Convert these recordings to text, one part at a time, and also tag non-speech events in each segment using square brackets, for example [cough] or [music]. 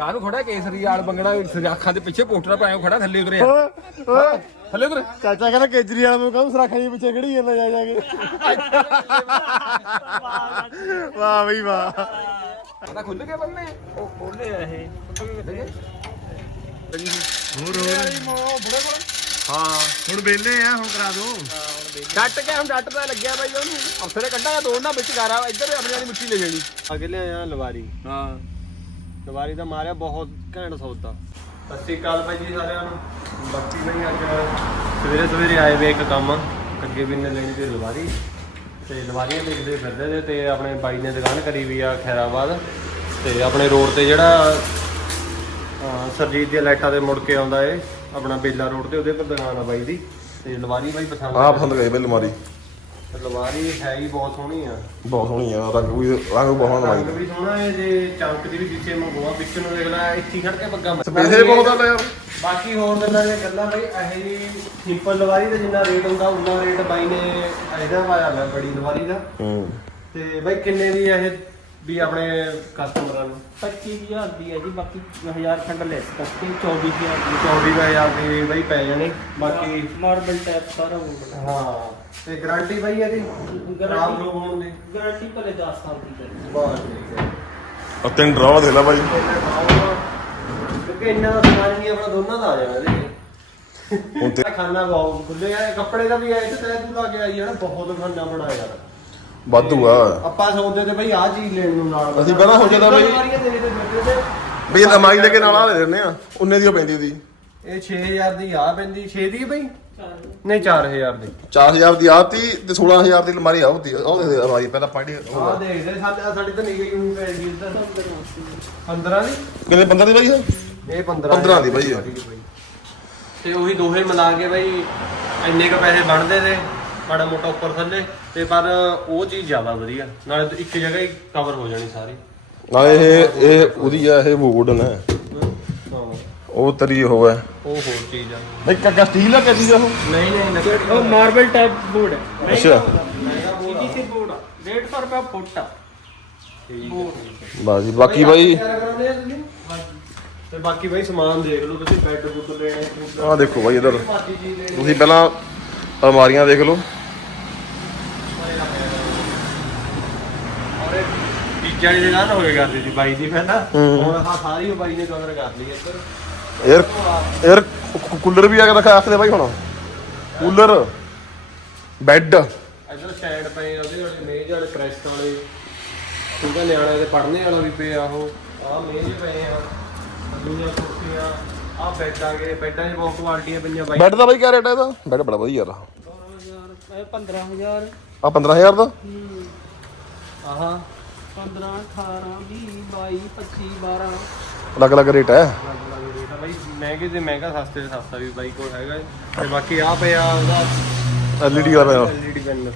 ਕਾਹਨੂੰ ਖੜਾ ਕੇਸਰੀ ਵਾਲ ਬੰਗੜਾ ਅੱਖਾਂ ਦੇ ਪਿੱਛੇ ਪੋਸਟਰ ਪਾਇਆ ਖੜਾ ਥੱਲੇ ਉਤਰਿਆ ਓਏ ਓਏ ਥੱਲੇ ਉਤਰ? ਚਾਚਾ ਕਹਿੰਦਾ ਕੇਜਰੀਵਾਲ ਨੂੰ ਕਹੂੰ ਸਰਾਖਾ ਜੀ ਪਿੱਛੇ ਕਿਹੜੀ ਜਾਂਦਾ ਜਾ ਜਾ ਕੇ। ਵਾਹ ਬਈ ਵਾਹ। ਪਤਾ ਖੁੱਲ ਗਿਆ ਬੰਨੇ? ਉਹ ਖੋਲੇ ਆ ਇਹ। ਹੋਰ ਹੋਰ। ਹਾਂ ਹੁਣ ਵੇਲੇ ਆ ਹੁਣ ਕਰਾ ਦੋ। ਡੱਟ ਕੇ ਹੁਣ ਡੱਟ ਤਾਂ ਲੱਗਿਆ ਬਾਈ ਉਹਨੂੰ। ਅਫਸਰੇ ਕੱਢਾਂਗਾ ਦੋੜ ਨਾ ਵਿੱਚ ਗਾਰਾ ਇੱਧਰ ਆਪਣੀ ਵਾਲੀ ਮਿੱਟੀ ਲੈ ਜਾਣੀ। ਅਗੇ ਲਿਆਇਆ ਲਵਾਰੀ। ਹਾਂ। ਲਵਾਰੀ ਦਾ ਮਾਰਿਆ ਬਹੁਤ ਘੈਂਟ ਸੌਦਾ। ਸਤਿ ਸ਼੍ਰੀ ਅਕਾਲ ਭਾਈ ਜੀ ਸਾਰਿਆਂ ਨੂੰ। ਬਾਕੀ ਨਹੀਂ ਅੱਜ ਸਵੇਰੇ ਸਵੇਰੇ ਆਏ ਵੇ ਇੱਕ ਕੰਮ ਅੱਗੇ ਵੀ ਨੇ ਲੈਣੀ ਤੇ ਲਵਾਰੀ ਤੇ ਲਵਾਰੀਆਂ ਦੇਖਦੇ ਫਿਰਦੇ ਤੇ ਤੇ ਆਪਣੇ ਬਾਈ ਨੇ ਦੁਕਾਨ ਕਰੀ ਵੀ ਆ ਖੈਰਾਬਾਦ। ਤੇ ਆਪਣੇ ਰੋਡ ਤੇ ਜਿਹੜਾ ਸਰਜੀਤ ਦੀਆਂ ਲਾਈਟਾਂ ਦੇ ਮੁੜ ਕੇ ਆਉਂਦਾ ਏ ਆਪਣਾ ਬੇਲਾ ਰੋਡ ਤੇ ਉਹਦੇ ਪਰ ਦੁਕਾਨ ਆ ਬਾਈ ਦੀ। ਤੇ ਲਵਾਰੀ ਬਾਈ ਪਸੰਦ ਆ ਪਸੰਦ ਗਈ ਬਈ ਲਮਾਰੀ ਤੇ ਲਵਾਰੀ ਹੈ ਹੀ ਬਹੁਤ ਸੋਹਣੀ ਆ। ਬਹੁਤ ਸੋਹਣੀ ਆ ਰੰਗ ਵੀ ਰੰਗ ਬਹੁਤ ਰੰਗ ਲਮਾਰੀ ਵੀ ਸੋਹਣਾ ਹੈ ਜੇ ਚਮਕ ਦੀ ਵੀ ਜਿੱਥੇ ਮੰਗਵਾ ਵਿੱਚ ਨੂੰ ਦੇਖ ਲੈ ਇੱਥੇ ਖੜ ਕੇ ਬੱਗਾ ਮਾਰ- ਪੈਸੇ ਬਹੁਤ ਆ ਲੈ ਯਾਰ। ਬਾਕੀ ਹੋਰ ਦਿਨਾਂ ਦੀਆਂ ਗੱਲਾਂ ਬਈ ਇਹ ਜੀ ਸਿੰਪਲ ਲਵਾਰੀ ਦਾ ਜਿੰਨਾ ਰੇਟ ਹੁੰਦਾ ਉਨਾ ਰੇਟ ਬਾਈ ਨੇ ਇਹਦਾ ਪਾਇਆ ਹੋਇਆ ਬੜੀ ਲਵਾਰੀ ਦਾ। ਹੂੰ। ਤੇ ਬਾਈ ਕਿੰਨੇ ਦੀ ਇਹ ਵੀ ਆਪਣੇ ਕਸਟਮਰਾਂ ਨੂੰ। 25000 ਦੀ ਹੈ ਜੀ ਬਾਕੀ 1000 ਖੰਡ ਲੈਸ ਕਰਕੇ 24000 ਦੀ। 24000 ਦੀ ਬਾਈ ਪੈ ਜਾਣੇ ਬਾਕੀ ਮਾਰਬਲ ਟੈਪ ਸਾਰਾ ਉਹ ਹਾਂ ਤੇ ਗਾਰੰਟੀ ਬਾਈ ਇਹਦੀ? ਖਰਾਬ ਲੋਕ ਹੋਣ ਦੀ? ਗਾਰੰਟੀ ਭਲੇ 10 ਸਾਲ ਦੀ ਹੈ। ਬਸ ਠੀਕ ਹੈ। ਆ ਤਿੰਨ ਡਰਾਵਾ ਦੇ ਲੈ ਬਾਈ। ਕਿਉਂਕਿ ਇੰਨਾ ਦਾ ਸਮਾਨ ਨਹੀਂ ਆਪਣਾ ਦੋਨਾਂ ਦਾ ਆ ਜਾਣਾ ਇਹਦੇ ਹੁਣ ਤੇ ਖਾਨਾ ਬਹੁਤ ਖੁੱਲੇ ਆ ਕੱਪੜੇ ਦਾ ਵੀ ਐ ਤੇ ਤੈ ਤੂੰ ਲਾ ਕੇ ਆਈ ਜਾਣਾ ਬਹੁਤ ਖਾਨਾ ਬੜਾ ਯਾਰ ਵਾਧੂ ਆ ਆਪਾਂ ਸੋਚਦੇ ਤੇ ਬਈ ਆਹ ਚੀਜ਼ ਲੈਣ ਨੂੰ ਨਾਲ ਅਸੀਂ ਪਹਿਲਾਂ ਸੋਚਿਆ ਤਾਂ ਬਈ- ਦੇ ਬਈ ਲਮਾਰੀ ਲੈ ਕੇ ਨਾਲ ਆ ਦੇ ਦਿੰਦੇ ਆ। ਉਨੇ ਦੀ ਉਹ ਪੈਂਦੀ ਉਹਦੀ। ਇਹ 6000 ਦੀ ਆ ਪੈਂਦੀ। 6 ਦੀ ਬਈ? ਨਹੀਂ 4000 ਦੀ। 4000 ਦੀ ਆਤੀ ਤੇ 16000 ਦੀ ਲਮਾਰੀ ਆਉਦੀ ਉਹ ਦੇ ਲਮਾਰੀ ਪਹਿਲਾਂ ਪਾੜੀ ਆਹ ਦੇਖਦੇ ਸਾਡੇ ਸਾਡੀ ਤਾਂ ਨਿਕਲ ਗਈ ਪੈ ਗਈ ਇੱਧਰ 15 ਦੀ? ਕਿੰਨੇ 15 ਦੀ ਬਾਈ ਇਹ? ਇਹ 15 15 ਦੀ ਬਈ ਇਹ। ਤੇ ਉਹੀ ਦੋਹੇ ਮਿਲਾ ਕੇ ਬਈ ਇੰਨੇ ਕ ਪੈਸੇ ਬਣਦੇ ਮਾੜਾ ਮੋਟਾ ਉੱਪਰ ਥੱਲੇ ਤੇ ਪਰ ਉਹ ਚੀਜ਼ ਜ਼ਿਆਦਾ ਵਧੀਆ। ਨਾਲੇ ਇੱਕ ਜਗ੍ਹਾ ਹੀ ਕਵਰ ਹੋ ਜਾਣੀ ਸਾਰੀ। ਨਾਲੇ ਇਹ ਇਹ ਉਹਦੀ ਆ ਇਹ ਵੂਡਨ ਹੈ ਹਾਂ। ਉਹ ਤਰੀ ਉਹ ਹੈ। ਉਹ ਹੋਰ ਚੀਜ਼ ਆ। ਬਈ ਕੱਕਾ ਸਟੀਲ ਆ ਕਿਹਦੀ ਆ ਉਹ? ਨਹੀਂ ਨਹੀਂ ਲੱਕੜੀ ਉਹ ਮਾਰਬਲ ਟੈਪ ਬੋਰਡ ਹੈ। ਅੱਛਾ। ਪੀਵੀਸੀ ਬੋਰਡ 150 ਰੁਪਏ ਫੁੱਟ ਆ। ਬਸ ਜੀ ਬਾਕੀ ਬਾਈ ਤੇ ਬਾਕੀ ਬਾਈ ਸਮਾਨ ਦੇਖ ਲਓ ਤੁਸੀਂ ਬੈੱਡ ਬੁੱਡ ਲੈਣੇ ਆਹ ਦੇਖੋ ਬਾਈ ਇਧਰ। ਤੁਸੀਂ ਪਹਿਲਾਂ ਅਲਮਾਰੀਆਂ ਦੇਖ ਲਓ। ਹੋਏ ਕਰਦੀ ਸੀ ਬਾਈ ਦੀ ਪਹਿਲਾਂ। ਹੂੰ। ਹੁਣ ਆਹ ਸਾਰੀ ਉਹ ਬਾਈ ਨੇ ਕਵਰ ਕਰ ਲਈ ਇੱਧਰ। 에ਅਰ 에ਅਰ ਕੂਲਰ ਵੀ ਆ ਕੇ ਰੱਖਿਆ ਆਖਦੇ ਬਾਈ ਹੁਣ। Cooler bed. ਇੱਧਰ ਸਟੈਂਡ ਪਏ ਆ, ਉਹਦੇ ਵਾਲੇ ਮੇਜ਼ ਵਾਲੇ ਪ੍ਰੈਸ ਵਾਲੇ। ਠੀਕ ਆ ਨਿਆਣਿਆਂ ਦੇ ਪੜ੍ਹਨੇ ਵਾਲਾ ਵੀ ਪਿਆ ਉਹ। ਆਹ ਮੇਜ਼ ਪਏ ਆ। ਦੂਜੀਆਂ ਕੁਰਸੀਆਂ ਆਹ ਬੈੱਡ ਆ ਗਏ। ਬੈੱਡਾਂ 'ਚ ਬਹੁਤ ਕੁਆਲਟੀਆਂ ਪਈਆਂ ਬਾਈ। ਬੈੱਡ ਦਾ ਬਾਈ ਕਿਆ ਰੇਟ ਹੈ ਇਹਦਾ? ਬੈੱਡ ਬੜਾ ਵਧੀਆ ਯਾਰ। ਇਹ 15000 ਆ 15000 ਦਾ? ਆਹਾਂ। 15 18 20 22 25 12 ਅਲੱਗ ਅਲੱਗ ਰੇਟ ਹੈ। ਅਲੱਗ ਅਲੱਗ ਰੇਟ ਆ ਬਾਈ। ਮਹਿੰਗੇ ਤੇ ਮਹਿੰਗਾ ਸਸਤੇ ਤੇ ਸਸਤਾ ਵੀ ਬਾਈ ਕੋਲ ਹੈਗਾ। ਤੇ ਬਾਕੀ ਆ ਪਿਆ ਉਹਦਾ ਐਲਈਡੀ ਵਾਲਾ। ਐਲਈਡੀ ਪੈਨਲ